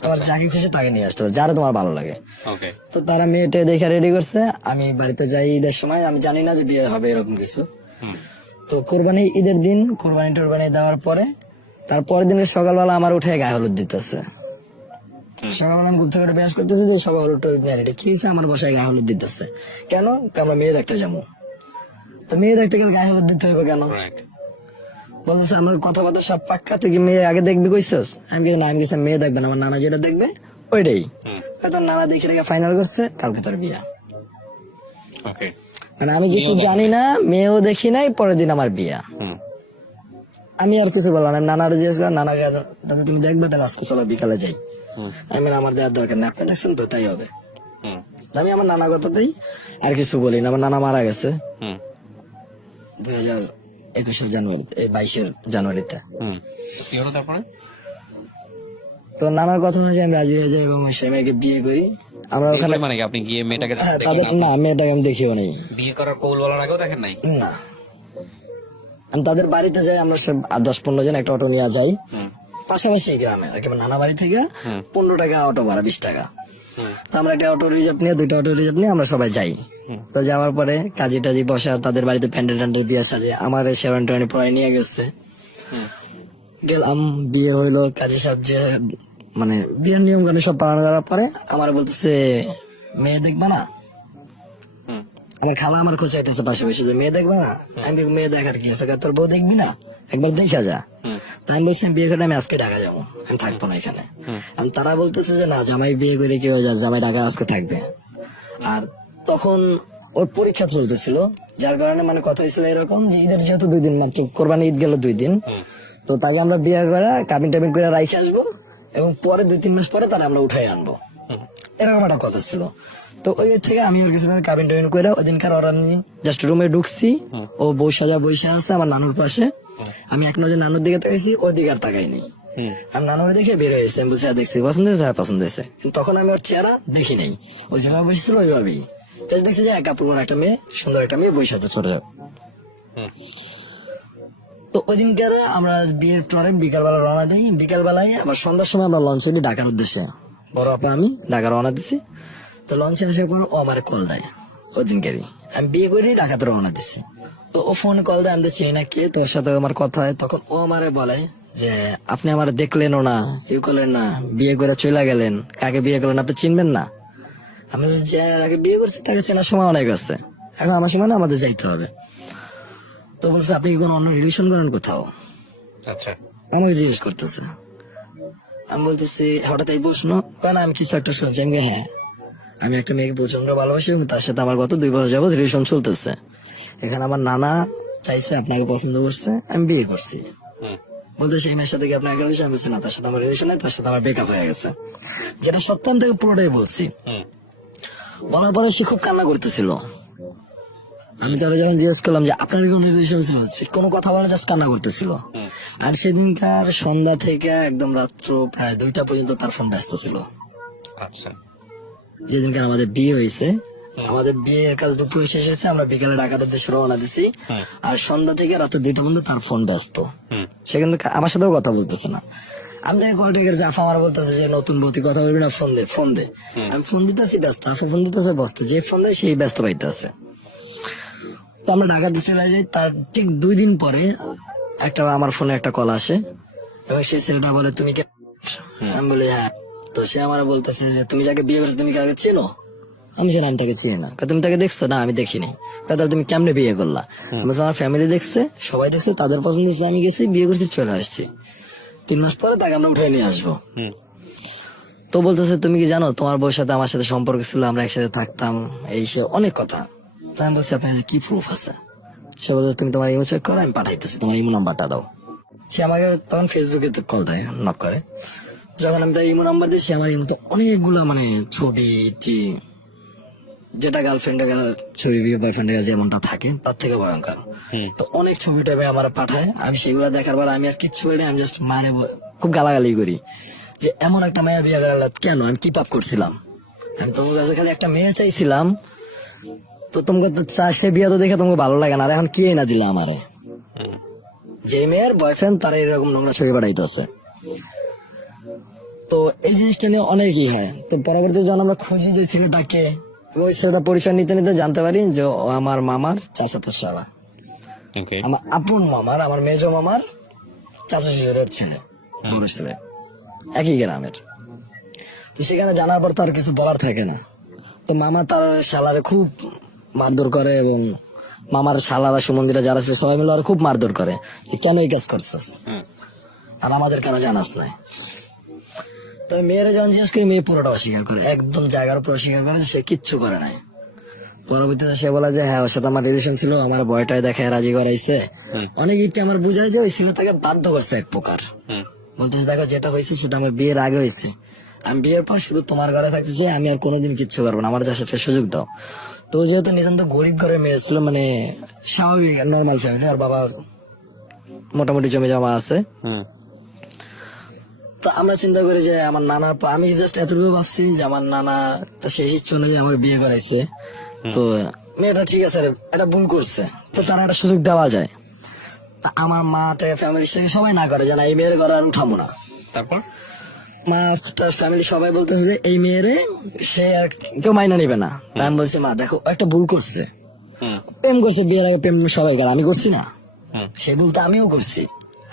তোমার যাকে খুশি তাকে নিয়ে আসতে হবে, যারা তোমার ভালো লাগে। ওকে। তো তারা মেয়েটা দেখে রেডি করছে, আমি বাড়িতে যাই ঈদের সময়, আমি জানি না যে বিয়ে হবে এরকম কিছু। তো কোরবানি ঈদের দিন কোরবানি টোরবানি দেওয়ার পরে, তারপরের দিনে সকালবেলা আমার উঠে গায়ে হলুদ দিতেছে। সকালবেলা আমি ঘুম থেকে ব্যাস করতেছি যে সবাই হলুদ টলুদ নিয়ে রেডি, কি হয়েছে আমার বাসায় গায়ে হলুদ দিতেছে কেন? আমরা মেয়ে দেখতে যাবো। তো মেয়ে দেখতে গেলে গায়ে হলুদ দিতে হবে কেন? বলতেছে আমার কথাবার্তা সব পাক্কা, তুই কি মেয়ে আগে দেখবি কইছস? আমি কিছু না, আমি কিছু মেয়ে দেখবে না, আমার নানা যেটা দেখবে ওইটাই। তোর নানা দেখে রেখে ফাইনাল করছে, কালকে তোর বিয়া। ওকে। মানে আমি কিছু জানি না, মেয়েও দেখি নাই, পরের দিন আমার বিয়া। আমি আর কিছু বললাম না, নানার জিজ্ঞেস করলাম, নানা দাদা তুমি দেখবে, তাহলে আজকে চলো বিকালে যাই। আমি বললাম, আমার দেওয়ার দরকার নেই, আপনি দেখছেন তো তাই হবে। আমি আমার নানা কথাতেই আর কিছু বলি না। আমার নানা মারা গেছে 2021-এর জানুয়ারিতে, 22-এর জানুয়ারিতে। কি হলো তারপরে? তো নানার কথা অনুযায়ী আমি রাজি হয়ে যাই এবং সেই মেয়েকে বিয়ে করি। আমরা ওখানে মানে কি আপনি গিয়ে মেয়েটাকে হ্যাঁ, তাদের না, মেয়েটাকে আমি দেখিও নেই। বিয়ে করার কৌল বলার আগেও দেখেন নাই? না, আমি তাদের বাড়িতে যাই, আমরা সব 10-15 জন একটা অটো নিয়ে যাই, পাশাপাশি গ্রামে আর কি। আমার নানা বাড়ি থেকে 15 টাকা অটো ভাড়া, 20 টাকা। তো আমরা একটা অটো রিজার্ভ নিয়ে, 2টা অটো রিজার্ভ নিয়ে আমরা সবাই যাই। তো যাওয়ার পরে কাজী টাজি বসা, তাদের বাড়িতে প্যান্ডেল ট্যান্ডেল বিয়ে সাজে, আমার শেরওয়ানি টেরওয়ানি পরে নিয়ে গেছে। গেলাম, বিয়ে হইলো, কাজী সাহেব যে মানে বিয়ের নিয়ম কানুন সব পালন করার পরে আমার বলতেছে মেয়ে দেখবা না। আমার খালা আমার খোঁচাইতেছে পাশাপাশি যে মেয়ে দেখবা না। আমি মেয়ে দেখার কি আছে, তোর বউ দেখবি না, একবার দেখা যা। তাই আমি বলছি বিয়ে করে আমি আজকে ঢাকা যাবো, আমি থাকবো না এখানে। আর তারা বলতেছে যে না, জামাই বিয়ে করে কি হয়ে যায়, জামাই ঢাকা আজকে থাকবে। আর তখন ওর পরীক্ষা চলতেছিল, যার কারণে মানে কথা হয়েছিল এরকম যে ঈদের যেহেতু 2 দিন মাত্র, কোরবানি ঈদ গেল 2 দিন, তো তাকে আমরা বিয়ে করে কাবিন টাবিন করে রাইখে আসবো, এবং পরে 2-3 মাস পরে তারা আমরা উঠাই আনবো, এরকম একটা কথা ছিল। তো ওই থেকে আমি ওর কিছু কাবিন টাবিন করে ওই দিনকার ওরা জাস্ট রুমে ঢুকছি, ও বৈশা আছে আমার নানুর পাশে। আমি এক নজর নানুর দিকে তাকাইছি, ওর দিকে আর তাকাই নেই, আমি নানুরে দেখে বের হয়েছে, আমি বলছি দেখছি পছন্দ হয়েছে, হ্যাঁ পছন্দ হয়েছে। কিন্তু তখন আমি ওর চেহারা দেখি নাই, ওই যেভাবে বসেছিল ওইভাবেই জাস্ট দেখছি যে একা পুরো একটা মেয়ে, সুন্দর একটা মেয়ে বই সাথে চলে যাবে। তো ওই দিনকার আমরা বিয়ের পরে বিকালবেলা রওনা দিই, বিকালবেলায় আবার সন্ধ্যার সময় আমরা লঞ্চ উঠি ঢাকার উদ্দেশ্যে, বড় আপা আমি ঢাকা রওনা দিছি। তো লঞ্চে আসার পর ও আমার কল দেয়, ওই দিনকারই আমি বিয়ে করে ঢাকাতে রওনা দিছি। তো ও ফোন কল দেয়, আমি তো চিনি না কে, তোর সাথে আমার কথা হয়। তখন ও আমারে বলে যে আপনি আমার দেখলেনও না, ইউ করলেন না, বিয়ে করে চলে গেলেন, কাকে বিয়ে করলেন আপনি চিনবেন না? আমি বলছি, যে আগে বিয়ে করছি তাকে চেনার সময় অনেক আছে, এখন আমার সময় না, আমাদের যাইতে হবে। তো বলছে আপনি কি কোনো অন্য রিলেশন করেন কোথাও? আচ্ছা, আমাকে জিজ্ঞেস করতেছে। আমি বলতেছি হঠাৎ এই প্রশ্ন, কারণ আমি কিছু একটা শুনছি। আমি বলি, হ্যাঁ আমি একটা মেয়েকে প্রচন্ড ভালোবাসি এবং তার সাথে আমার গত 2 বছর যাবত রিলেশন চলতেছে। এখানে আমার নানা চাইছে, আপনাকে পছন্দ করছে, আমি বিয়ে করছি। বলতে সেই মেয়ের সাথে কি আপনার রিলেশন? আমি বলছি না, তার সাথে আমার রিলেশন নেই, তার সাথে আমার ব্রেকআপ হয়ে গেছে। যেটা সত্য, আমি তাকে পুরোটাই বলছি। বলার পরে সে খুব কান্না করতেছিল। আমি তাহলে যখন জিজ্ঞেস করলাম যে আপনার কোন রিলেশন ছিল, কোনো কথা বলে জাস্ট কান্না করতেছিল। আর সেদিনকার সন্ধ্যা থেকে একদম রাত্র প্রায় 2টা পর্যন্ত তার ফোন ব্যস্ত ছিল। আচ্ছা, যেদিনকার আমাদের বিয়ে হয়েছে, আমাদের বিয়ের কাজ দুপুরে শেষ হয়েছে, আমরা বিকালে ঢাকার উদ্দেশ্যে রওনা দিছি। আর সন্ধ্যা থেকে রাতে 2টা পর্যন্ত তার ফোন ব্যস্ত। সে কিন্তু আমার সাথেও কথা বলতেছে না। আমি তাকে কল টেকের জাফা আমার বলতেছে যে নতুন বৌতি কথা বলবি না, ফোন দে ফোন দে। আমি ফোন দিতেছি ব্যস্ত, আফা ফোন দিতেছে ব্যস্ত, যে ফোন দেয় সেই ব্যস্ত পাইতে আছে। তো আমরা ঢাকাতে চলে যাই। তার ঠিক 2 দিন পরে একটা আমার ফোনে একটা কল আসে এবং সেই ছেলেটা বলে তুমি কে? আমি বলি হ্যাঁ। তো সে আমার বলতেছে যে তুমি যাকে বিয়ে করছো তুমি কাকে চেনো? আমি জানি আমি তাকে চিনি না। তুমি তাকে দেখছো? না আমি দেখিনি। তাহলে তুমি কেমনে বিয়ে করলা? আমি বলছি, আমার ফ্যামিলি দেখছে, সবাই দেখছে, তাদের পছন্দ হচ্ছে, আমি গেছি বিয়ে করছি, চলে আসছি। 3 মাস পরে তাকে আমরা উঠে নিয়ে আসবো। তো বলতেছে তুমি কি জানো তোমার বউর সাথে আমার সাথে সম্পর্ক ছিল, আমরা একসাথে থাকতাম, এই সে অনেক কথা। তো আমি বলছি আপনার কাছে কি প্রুফ আছে? সে বলছে তুমি তোমার ইমো চেক করো, আমি পাঠাইতেছি, তোমার ইমো নাম্বারটা দাও। সে আমাকে তখন ফেসবুকে কল দেয়, নক করে। যখন আমি তার ইমো নাম্বার দিই, সে আমার ইমোতে অনেকগুলা মানে ছবি, যেটা গার্লফ্রেন্ডের ছবি, বয়ফ্রেন্ডের যেমনটা থাকে তার থেকে ভয়ঙ্কর। তো অনেক ছবি টবি আমার পাঠায়। আমি সেগুলো দেখার পর আমি আর কিচ্ছু বলি না, আমি জাস্ট মারে খুব গালাগালি করি যে এমন একটা মেয়ে বিয়ে করার কেন, আমি কি পাপ করছিলাম? আমি তোমার কাছে খালি একটা মেয়ে চাইছিলাম, তো তোমাকে তো সে বিয়ে তো দেখে তোমাকে ভালো লাগে না, আর এখন কি না দিলে আমারে? যে মেয়ের বয়ফ্রেন্ড তারা এরকম নোংরা ছবি পাঠাইতেছে। তো এই জিনিসটা নিয়ে অনেকই হয়। তো পরবর্তী যখন আমরা খুঁজি যে ছেলেটাকে, ওই ছেলেটা পরিচয় নিতে নিতে জানতে পারি যে ও আমার মামার চাচাতো শালা, আমার আপন মামার, আমার মেজো মামার চাচা শ্বশুরের ছেলে, বড় ছেলে, একই গ্রামের। তো সেখানে জানার পর তার কিছু বলার থাকে না। তো মামা তার শালারে খুব মারধর করে এবং মামার শালারা সুমন্দিরা যারা ছিল সবাই মিলে খুব মারধর করে, কেন এই কাজ করছস আর আমাদের কেন জানাস নাই? তো মেয়েরা যখন জিজ্ঞেস করি, মেয়ে পুরোটা অস্বীকার করে, একদম জায়গার উপর অস্বীকার করে, সে কিচ্ছু করে নাই। পরবর্তীতে সে বলে যে হ্যাঁ ওর সাথে আমার রিলেশন ছিল, আমার বয়টায় দেখে রাজি করাইছে, অনেক ইটে আমার বুঝায় যে ওই ছিল তাকে বাধ্য করছে এক প্রকার। বলতেছে দেখো যেটা হয়েছে সেটা আমার বিয়ের আগে হয়েছে, আমি বিয়ের পর শুধু তোমার ঘরে থাকতে চাই, আমি আর কোনোদিন কিচ্ছু করবো না, আমার যা সাথে সুযোগ দাও। তো যেহেতু নিতান্ত গরিব ঘরের মেয়ে ছিল, মানে স্বাভাবিক নর্মাল ফ্যামিলি, আর বাবা মোটামুটি জমি জমা আছে। তো আমরা চিন্তা করি যে আমার নানার আমি জাস্ট এতটুকু ভাবছি যে আমার নানা শেষ ইচ্ছে অনুযায়ী আমাকে বিয়ে করাইছে, তো মেয়েটা ঠিক আছে, এটা ভুল করছে, তো তার একটা সুযোগ দেওয়া যায়। আমার মা ফ্যামিলির সাথে সবাই না করে, জানা এই মেয়ের ঘরে আর উঠাবো না। তারপর মা ফ্যামিলি সবাই বলতেছে যে এই মেয়েরে সে আর কেউ মাইনা নিবে না। তাই আমি বলছি মা দেখো একটা ভুল করছে, প্রেম করছে, বিয়ের আগে প্রেম সবাই করে, আমি করছি না? সে বলতে আমিও করছি,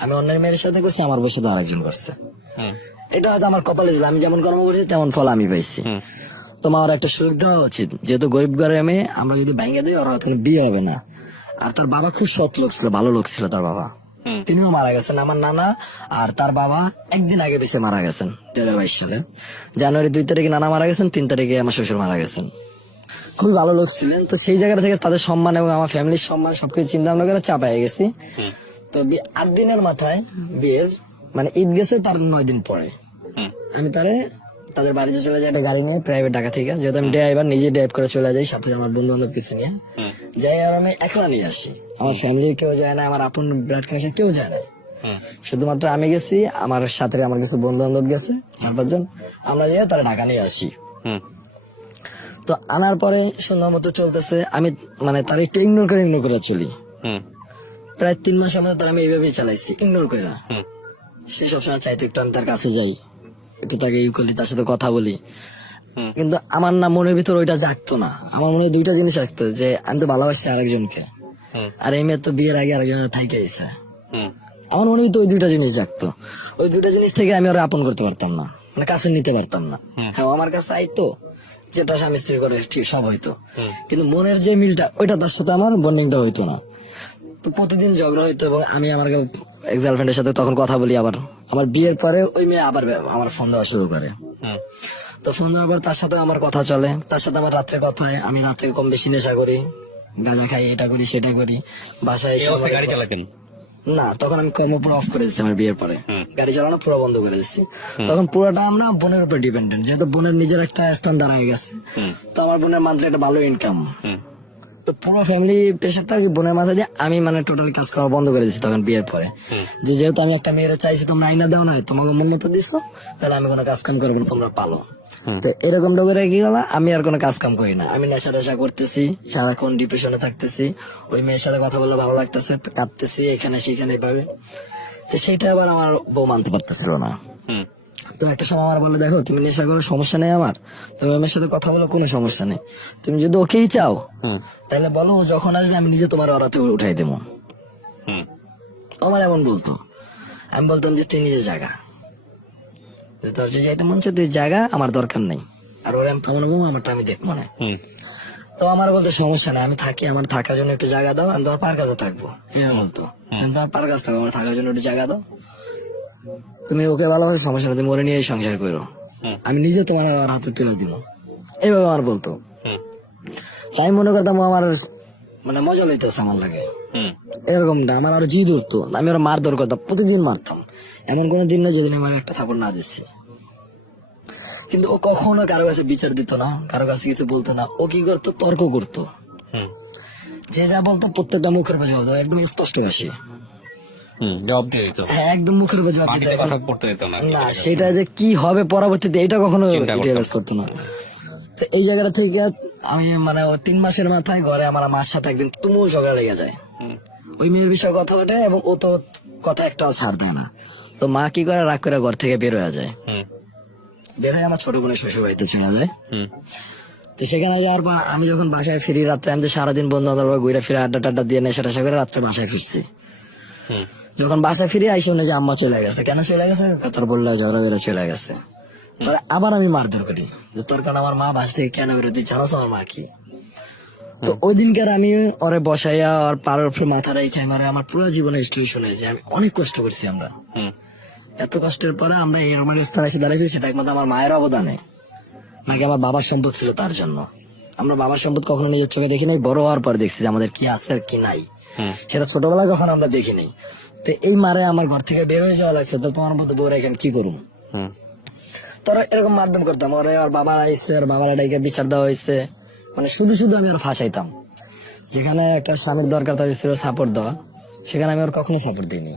আমি অন্যের মেয়ের সাথে করছি, আমার বয়সে তো আরেকজন করছে। এটা হয়তো আমার কপালে ছিল, আমি যেমন কর্ম করছি তেমন ফল আমি পাইছি। তোমার একটা সুযোগ দেওয়া উচিত, যেহেতু গরিব ঘরের মেয়ে, আমরা যদি ব্যাঙ্গে দিই ওরা বিয়ে হবে না। আর তার বাবা খুব সৎ লোক ছিল, ভালো লোক ছিল তার বাবা, তিনিও মারা গেছেন। আমার নানা আর তার বাবা একদিন আগে বেশি মারা গেছেন, 2022 সালে জানুয়ারি 2 তারিখে নানা মারা গেছেন, 3 তারিখে আমার শ্বশুর মারা গেছেন। খুবই ভালো লোক ছিলেন। তো সেই জায়গা থেকে তাদের সম্মান এবং আমার ফ্যামিলির সম্মান সবকিছু চিন্তা ভাবনা করে চাপাই গেছি। তো 8 দিনের মাথায় বিয়ের মানে ঈদ গেছে, তার 9 দিন পরে আমি তাদের বাড়িতে চলে যাই, একটা গাড়ি নিয়ে প্রাইভেট ঢাকা থেকে, যেহেতু আমি ড্রাইভার, নিজে ড্রাইভ করে চলে যাই, সাথে আমার বন্ধু বান্ধব কিছু নিয়ে যাই, আর আমি একলা নিয়ে আসি। আমার ফ্যামিলির কেউ যায় না, আমার আপন ব্লাড কানেকশন কেউ যায় না। শুধুমাত্র আমি গেছি, আমার সাথে আমার কিছু বন্ধু বান্ধব গেছে 4-5 জন, আমরা যেয়ে তারা ঢাকা নিয়ে আসি। তো আনার পরে সুন্দর মতো চলতেছে, আমি মানে তার একটু ইগনোর করে চলি। প্রায় 3 মাসের মধ্যে তার আমি এইভাবেই চালাইছি, ইগনোর করে না। সে সবসময় চাইতো একটু আমি তার কাছে যাই, একটু তাকে ই করি, তার সাথে কথা বলি। কিন্তু আমার না মনের ভিতর ওইটা জাগতো না। আমার মনে হয় 2টা জিনিস রাখতো, যে আমি তো ভালোবাসছি আরেকজনকে, আর এই মেয়ে তো বিয়ের আগে আরেকজনের থাইকে আইছে। আমার মনে হইতো ওই 2টা জিনিস জাগতো। ওই 2টা জিনিস থেকে আমি ওরা আপন করতে পারতাম না, মানে কাছে নিতে পারতাম না। হ্যাঁ, ও আমার কাছে আইতো, যেটা স্বামী স্ত্রী করে ঠিক সব হইতো, কিন্তু মনের যে মিলটা ওইটা তার সাথে আমার বন্ডিংটা হইতো না। তো প্রতিদিন ঝগড়া হইতো, এবং আমি আমার এক্স গার্লফ্রেন্ডের সাথে তখন কথা বলি। আবার আমার বিয়ের পরে ওই মেয়ে আবার আমার ফোন দেওয়া শুরু করে। তো ফোন দেওয়ার পর তার সাথে আমার কথা চলে, তার সাথে আমার রাত্রে কথা হয়। আমি রাত্রে কম বেশি নেশা করি, গাঁজা খাই, এটা করি সেটা করি। বাসায় এসে গাড়ি চালাতেন? না, তখন আমি কর্ম পুরো অফ করে দিচ্ছি। আমার বিয়ের পরে গাড়ি চালানো পুরো বন্ধ করে দিচ্ছি। তখন পুরোটা আমরা বোনের উপর ডিপেন্ডেন্ট, যেহেতু বোনের নিজের একটা স্থান দাঁড়ায় গেছে। তো আমার বোনের মান্থলি একটা ভালো ইনকাম, তো পুরো ফ্যামিলি প্রেশারটা বোনের মাথায় দিয়ে আমি মানে টোটালি কাজ করা বন্ধ করে দিচ্ছি তখন বিয়ের পরে। যেহেতু আমি একটা মেয়েরা চাইছি, তোমরা আইনা দাও না, তোমাকে মন মতো দিচ্ছ, তাহলে আমি কোনো কাজ কাম করবো না, তোমরা পালো। তো এরকম করে কি হলো, আমি আর কোনো কাজ কাম করি না, আমি নেশা টেশা করতেছি, সারাক্ষণ ডিপ্রেশনে থাকতেছি, ওই মেয়ের সাথে কথা বলে ভালো লাগতেছে, কাঁদতেছি এখানে সেখানে ভাবে। তো সেটা আবার আমার বউ মানতে পারতেছিল না। তো একটা সময় আমার বলে, দেখো তুমি নেশা করো, সমস্যা নেই আমার, তুমি আমার সাথে কথা বলো, কোনো সমস্যা নেই, তুমি যদি ওকেই চাও তাহলে বলো, ও যখন আসবে আমি নিজে তোমার ওরাতে উঠাই দেবো। আমার এমন বলতো, আমি বলতাম যে তুই নিজে জাগা, তোর যে যাইতে মন চায় তুই জাগা, আমার দরকার নেই, আর ওরা আমার বউ আমারটা আমি দেখবো না। তো আমার বলতে সমস্যা নেই, আমি থাকি, আমার থাকার জন্য একটু জায়গা দাও, আমি তোমার পার কাছে থাকবো, এটা বলতো। তোমার পার কাছে থাকবো, আমার থাকার জন্য একটু জায়গা দাও, তুমি ওকে ভালোবাসো, সমস্যা নেই, তুমি ওরে নিয়ে সংসার করো, আমি নিজে তোমার আর হাতে তুলে দিব, এইভাবে আমার বলতো। আমি মনে করতাম ও আমার মানে মজা লইতেছে, আমার লাগে এরকম না। আমার আরো জিদ উঠতো, আমি ওরা মারধর করতাম, প্রতিদিন মারতাম। এমন কোন দিন না যেদিন আমার একটা থাপড় না দিচ্ছি। কিন্তু ও কখনো কারো কাছে বিচার দিত না, কারো কাছে কিছু বলতো না। ও কি করতো, তর্ক করতো, যে যা বলতো প্রত্যেকটা মুখের উপর জবাব দিত, একদম স্পষ্ট ভাষী। জবাব দিয়ে দিত? হ্যাঁ, একদম মুখের উপর জবাব দিত। কথা পড়তে দিত না? না, সেটা যে কি হবে পরবর্তীতে এটা কখনো রিয়েলাইজ করতো না। তো এই জায়গাটা থেকে আমি মানে 3 মাসের মাথায় ঘরে আমার মার সাথে একদিন তুমুল ঝগড়া লেগে যায়। ওই মেয়ের বিষয়ে কথা ওঠে, এবং ও তো কথা একটাও ছাড় দেয় না। তো মা কি করে, রাগ করে ঘর থেকে বের হয়ে যায়। বের হয়ে আমার ছোট বোনের শ্বশুর বাড়িতে চলে যায়। তো সেখানে যাওয়ার পর আমি যখন বাসায় ফিরি রাত্রে, আমি তো সারাদিন বন্ধু বান্ধব ঘুরে ফিরে আড্ডা টাড্ডা দিয়ে নেশা টেশা করে রাত্রে বাসায় ফিরছি। যখন বাসায় ফিরে আই শুনে যে আম্মা চলে গেছে। কেন চলে গেছে, তোর বললে ঝগড়া করে চলে গেছে। তোর আবার আমি মারধর করি, যে তোর কারণ আমার মা বাস থেকে কেন বেরোতে জানাস আমার মা কি। তো ওই দিনকার আমি ওরে বসাইয়া আর পাড়ার উপরে মাথা রেখে আমার পুরো জীবনের স্টোরি শুনেছি। আমি অনেক কষ্ট করছি, আমরা এত কষ্টের পরে আমরা এরকম স্থানে এসে দাঁড়াইছি, সেটা একমাত্র আমার মায়ের অবদানে, নাকি আমার বাবার সম্পদ ছিল তার জন্য। আমরা বাবার সম্পদ কখনো নিজের চোখে দেখি নাই, বড় হওয়ার পর দেখছি যে আমাদের কি আছে আর কি নাই, সেটা ছোটবেলায় কখনো আমরা দেখি নাই। তো এই মারে আমার ঘর থেকে বের হয়ে যাওয়া লাগছে, তো তোমার মতো বউরা এখানে কি করুম। তোরা এরকম মাধ্যম করতাম, ওরা আর বাবার আইসে, আর বাবার ডাইকে বিচার দেওয়া হয়েছে, মানে শুধু শুধু আমি আর ফাঁসাইতাম। যেখানে একটা স্বামীর দরকার তার স্ত্রীর সাপোর্ট দেওয়া, সেখানে আমি আর কখনো সাপোর্ট দিইনি।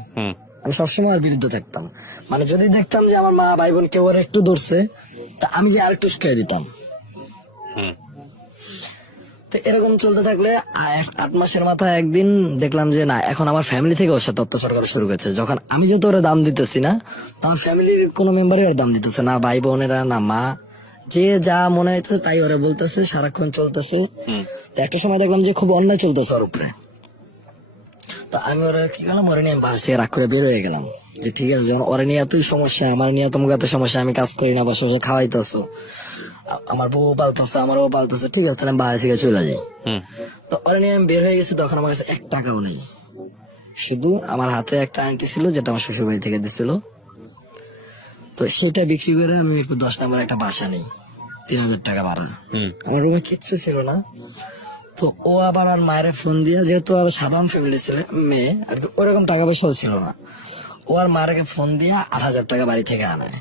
আমি সবসময় আর বিরুদ্ধে থাকতাম। মানে যদি দেখতাম যে আমার মা ভাই বোন কেউ আর একটু ধরছে, তা আমি যে আরেকটু উস্কাই দিতাম। তো এরকম চলতে থাকলে 8 মাসের মাথায় একদিন দেখলাম যে না, এখন আমার ফ্যামিলি থেকে ওর সাথে অত্যাচার করা শুরু করেছে। যখন আমি যেহেতু ওরা দাম দিতেছি না, আমার ফ্যামিলির কোনো মেম্বারই ওর দাম দিতেছে না, ভাই বোনেরা না মা, যে যা মনে হইতেছে তাই ওরা বলতেছে, সারাক্ষণ চলতেছে। তো একটা সময় দেখলাম যে খুব অন্যায় চলতেছে ওর উপরে। তো আমি ওরা কি করলাম, ওরা নিয়ে বাস থেকে রাগ করে বের হয়ে গেলাম, যে ঠিক আছে, যখন ওরা নিয়ে এতই সমস্যা, আমার নিয়ে তোমাকে এত সমস্যা, আমি কাজ করি না, বসে বসে খাওয়াইতেছো, আমার বউ পালতেছে, আমারও পালতেছে, ঠিক আছে তাহলে আমি বাইরে থেকে চলে যাই। তো ওরা নিয়ে আমি বের হয়ে গেছি, তখন আমার কাছে 1 টাকাও নেই, শুধু আমার হাতে একটা আংটি ছিল, যেটা আমার শ্বশুর বাড়ি থেকে দিছিল। তো সেটা বিক্রি করে আমি একটু 10 নম্বর একটা বাসা নেই, 3000 টাকা ভাড়া। আমার রুমে কিচ্ছু ছিল না। তো ও আবার আর মায়ের ফোন দিয়ে, যেহেতু আর সাধারণ ফ্যামিলি ছিল, মেয়ে আর কি, ওরকম টাকা পয়সাও ছিল না, ও আর মায়েরকে ফোন দিয়ে 8000 টাকা বাড়ি থেকে আনায়।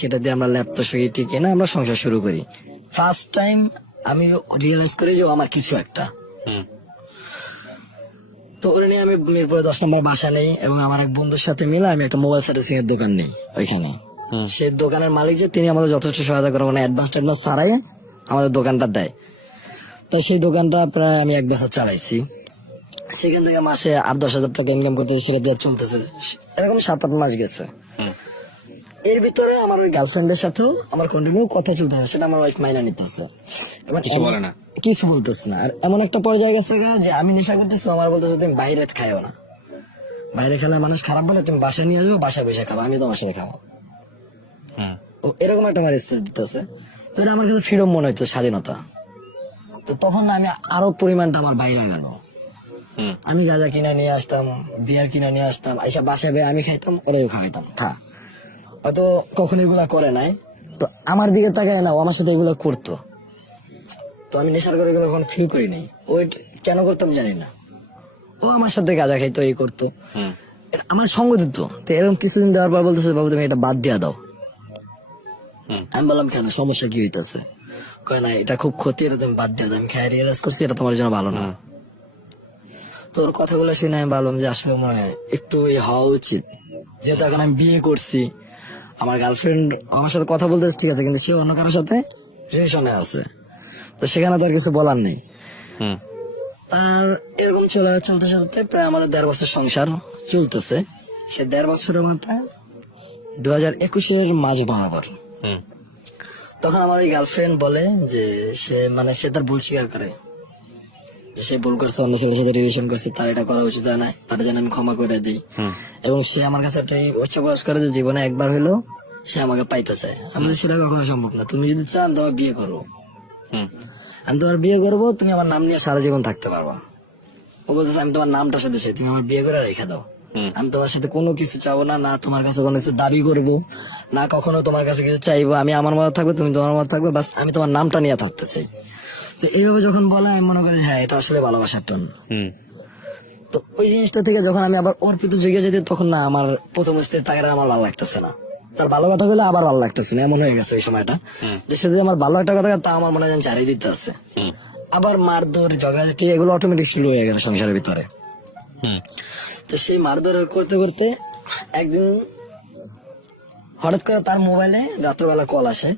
সেটা দিয়ে আমরা ল্যাপটপ সুইটি কিনে আমরা সংসার শুরু করি। ফার্স্ট টাইম আমি রিয়েলাইজ করি যে ও আমার কিছু একটা। তো ওরা নিয়ে আমি মিরপুরে 10 নম্বর বাসা নেই, এবং আমার এক বন্ধুর সাথে মিলে আমি একটা মোবাইল সার্ভিসিং এর দোকান নেই ওইখানে। সেই দোকানের মালিক যে, তিনি আমাদের যথেষ্ট সহায়তা করে, মানে অ্যাডভান্স ছাড়াই আমাদের দোকানটা দেয়। তো সেই দোকানটা প্রায় আমি 1 বছর চালাইছি। সেখান থেকে মাসে 8-10 হাজার টাকা ইনকাম করতেছে, সেটা দিয়ে চলতেছে। এরকম 7-8 মাস গেছে। এর ভিতরে আমার ওই গার্লফ্রেন্ডের সাথেও আমার কন্টিনিউ কথা চলতেছে, সেটা আমার ওয়াইফ মাইনা নিতেছে, এবার কিছু বলে না। কিছু বলতেছে না। আর এমন একটা পর্যায়ে গেছে যে আমি নেশা করতেছি, আমার বলতেছে তুমি বাইরে খাইও না, বাইরে খেলে মানুষ খারাপ বলে, তুমি বাসায় নিয়ে আসবো, বাসায় বসে খাবো, আমি তোমার সাথে খাবো। ও এরকম একটা আমার স্পেস দিতেছে। তো এটা আমার কাছে ফ্রিডম মনে হইতো, স্বাধীনতা। তো তখন আমি আরো পরিমাণটা আমার বাইরে গেল। আমি গাঁজা কিনে নিয়ে আসতাম, বিয়ার কিনে নিয়ে আসতাম, এইসব বাসায় আমি খাইতাম, ওরাও খাইতাম। হয়তো কখনো এগুলা করে নাই, তো আমার দিকে তাকায় না, ও আমার সাথে এগুলা করতো। তো আমি নেশার করে এগুলো কখনো ফিল করি নাই। ও কেন করতাম জানি না, ও আমার সাথে গাঁজা খাইতো, এই করতো, এটা আমার সঙ্গ দিত। তো এরকম কিছুদিন দেওয়ার পর বলতেছে, বাবু তুমি এটা বাদ দিয়া দাও। আমি বললাম কেন, সমস্যা কি হইতেছে? কয় না, এটা খুব ক্ষতি, এটা তুমি বাদ দিয়া দাও। আমি খেয়ে রিয়েলাইজ করছি এটা তোমার জন্য ভালো না। তোর কথাগুলো শুনে আমি ভাবলাম যে আসলে মনে হয় একটু হওয়া উচিত, যেহেতু এখন আমি বিয়ে করছি, আমার গার্লফ্রেন্ড আমার সাথে কথা বলতে ঠিক আছে, কিন্তু সে অন্য কারোর সাথে রিলেশনে আছে, তো সেখানে তো আর কিছু বলার নেই। তার এরকম চলতে চলতে প্রায় আমাদের 1.5 বছর সংসার চলতেছে। সে 1.5 বছরের মাথায় 2021-এর মাঝ বরাবর তখন আমার ওই গার্লফ্রেন্ড বলে যে সে তার ভুল স্বীকার করে, যে সে ভুল করছে, অন্য ছেলের সাথে রিলেশন করছে, তার এটা করা উচিত হয় না, তার যেন আমি ক্ষমা করে দিই। এবং সে আমার কাছে একটা ইচ্ছা প্রকাশ করে যে জীবনে একবার হইলেও সে আমাকে পাইতে চায়। আমি বলি, সেটা কখনো সম্ভব না, তুমি যদি চান তোমার বিয়ে করবো, আমি তোমার বিয়ে করবো, তুমি আমার নাম নিয়ে সারা জীবন থাকতে পারবা। ও বলতেছে আমি তোমার নামটা শুধু তুমি আমার বিয়ে করে রেখে দাও, আমি তোমার সাথে কোনো কিছু চাবো না, না তোমার কাছে কোনো কিছু দাবি করবো, না কখনো তোমার কাছে কিছু চাইবো, আমি আমার মতো থাকবো, তুমি তোমার মতো থাকবে, বাস আমি তোমার নামটা নিয়ে থাকতে চাই। তো এইভাবে যখন বলে আমি মনে করি হ্যাঁ এটা আসলে ভালোবাসার টন। তো ওই জিনিসটা থেকে যখন আমি আবার ওর প্রতি জেগে যেতে, তখন না আমার প্রথম স্ত্রীর টাকাটা আমার ভালো লাগতেছে না, তার ভালো কথা গুলো আবার ভালো লাগতেছে না, এমন হয়ে গেছে ওই সময়টা যে সে যে আমার ভালো একটা কথা তা আমার মনে হয় চারিয়ে দিতে আছে। আবার মারধর ঝগড়াঝাটি এগুলো অটোমেটিক শুরু হয়ে গেল সংসারের ভিতরে। তো সেই মারধর করতে করতে একদিন হঠাৎ করে তার মোবাইলে রাত্রবেলা কল আসে।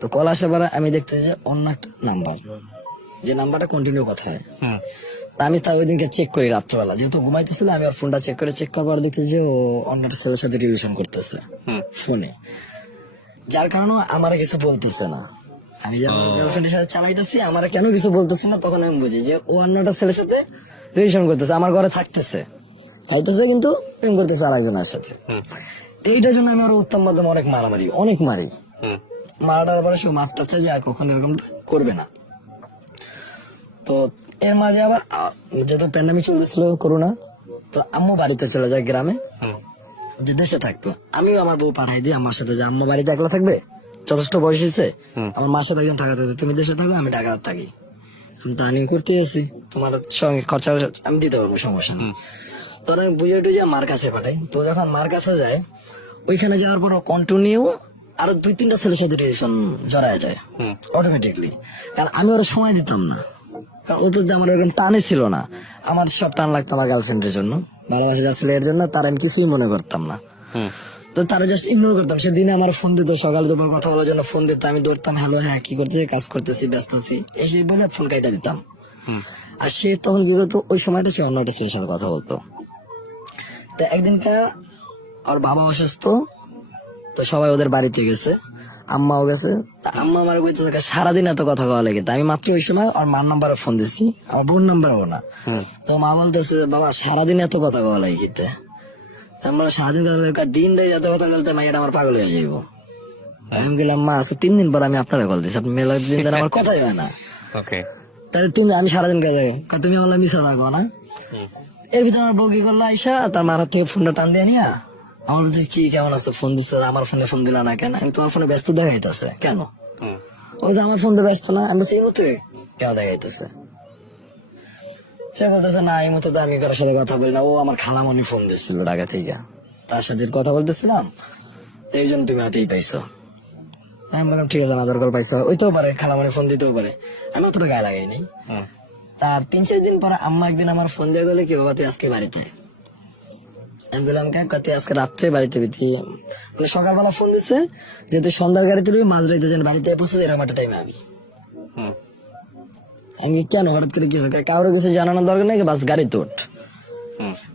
তো কল আসে পরে আমি দেখতেছি যে অন্য একটা নাম্বার, যে নাম্বারটা কন্টিনিউ কথা হয়। তা আমি তা ওই দিনকে চেক করি রাত্রবেলা, যেহেতু ঘুমাইতেছিল, আমি ওর ফোনটা চেক করার পর দেখতেছি যে ও অন্য একটা ছেলের সাথে রিলেশন করতেছে ফোনে, যার কারণে আমার কিছু বলতেছে না। আমি যখন গার্লফ্রেন্ডের সাথে চালাইতেছি, আমার কেন কিছু বলতেছে না, তখন আমি বুঝি যে ও অন্য একটা ছেলের সাথে রিলেশন করতেছে, আমার ঘরে থাকতেছে, খাইতেছে, কিন্তু প্রেম করতেছে আরেকজনের সাথে। এইটার জন্য আমি আরো উত্তম মাধ্যমে অনেক মারি। মারাটার পরে সে মাফটা চাই যে আর কখনো এরকমটা করবে না। তো এর মাঝে আবার যেহেতু প্যান্ডামিক চলতেছিল, করোনা, তো আম্মু বাড়িতে চলে যায় গ্রামে, যে দেশে থাকতো। আমিও আমার বউ পাঠাই দিই আমার সাথে, যে আম্মু বাড়িতে একলা থাকবে, যথেষ্ট বয়স হয়েছে, আমার মার সাথে একজন থাকাতে, তুমি দেশে থাকো, আমি ঢাকাতে থাকি, আমি টার্নিং করতে এসেছি, তোমার সঙ্গে খরচা আমি দিতে পারবো, সমস্যা নেই। তখন আমি বুঝে টুঝে মার কাছে পাঠাই। তো যখন মার কাছে যায়, ওইখানে যাওয়ার পর কন্টিনিউ আরো 2-3টা ছেলের সাথে রিলেশন জড়ায় যায় অটোমেটিকলি। কারণ আমি ওরা সময় দিতাম না, কারণ ওর প্রতি আমার এরকম টানে ছিল না। আমার সব টান লাগতো আমার গার্লফ্রেন্ডের জন্য, ভালোবাসা যাচ্ছিল এর জন্য, তার আমি কিছুই মনে করতাম না। তো তারা জাস্ট ইগনোর করতাম। সেদিনে আমার ফোন দিত, সকালে দুপুর কথা বলার জন্য ফোন দিত, আমি ধরতাম, হ্যালো, হ্যাঁ কি করতেছি, কাজ করতেছি, ব্যস্ত আছি, এসে বলে ফোন কাইটা দিতাম। আর সে তখন কি করতো, ওই সময়টা সে অন্য একটা ছেলের সাথে কথা বলতো। তো একদিনকার ওর বাবা অসুস্থ, তো সবাই ওদের বাড়িতে গেছে, আম্মাও গেছে। আম্মা আমার কইতেছে সারাদিন এত কথা কওয়া লাগে। আমি মাত্র ওই সময় ওর মার নাম্বারে ফোন দিছি, আমার বোন নাম্বারও না। তো মা বলতেছে, বাবা সারাদিন এত কথা কওয়া লাগে কিতে? আমরা সারাদিন দিন রে এত কথা বলতে মাইয়াটা আমার পাগল হয়ে যাইব। আমি গেলাম, মা আজকে 3 দিন পর আমি আপনারা কল দিচ্ছি, আপনি মেলা দিন ধরে আমার কথাই হয় না, তাহলে আমি সারাদিন কাজে তুমি বললাম মিশা লাগো না। এর ভিতরে আমার বউ কি করলো, আইসা তার মার হাত থেকে ফোনটা টান দিয়ে নিয়া আমার বলছি, কি কেমন আছে, ফোন দিচ্ছে, আমার ফোনে ফোন দিলা না কেন? আমি তোমার ফোনে ব্যস্ত দেখাইতেছে কেন? ও যে আমার ফোন দিয়ে ব্যস্ত না, আমি বলছি এই মতো কেন দেখাইতেছে? সে বলতেছে না, এই মতো আমি কারোর সাথে কথা বলি না, ও আমার খালামণি ফোন দিচ্ছিল ঢাকা থেকে, তার সাথে কথা বলতেছিলাম, এই জন্য তুমি হাতেই পাইছো। আমি বললাম ঠিক আছে, না দরকার পাইছো, ওইতেও পারে খালামণি ফোন দিতেও পারে, আমি অতটা গায়ে লাগাইনি। তার 3-4 দিন পরে আম্মা একদিন আমার ফোন দিয়ে বলে কি বাবা তুই আজকে বাড়িতে, আমি বললাম কেন, তুই আজকে রাত্রে বাড়িতে মানে সকালবেলা ফোন দিচ্ছে যে তুই সন্ধ্যার গাড়িতে তুলবি, মাঝরাইতে যেন বাড়িতে পৌঁছে এরকম একটা টাইমে আমি কেন হঠাৎ করে কি হয়েছে, কারোর কিছু জানানোর দরকার নেই, বাস গাড়ি তোট।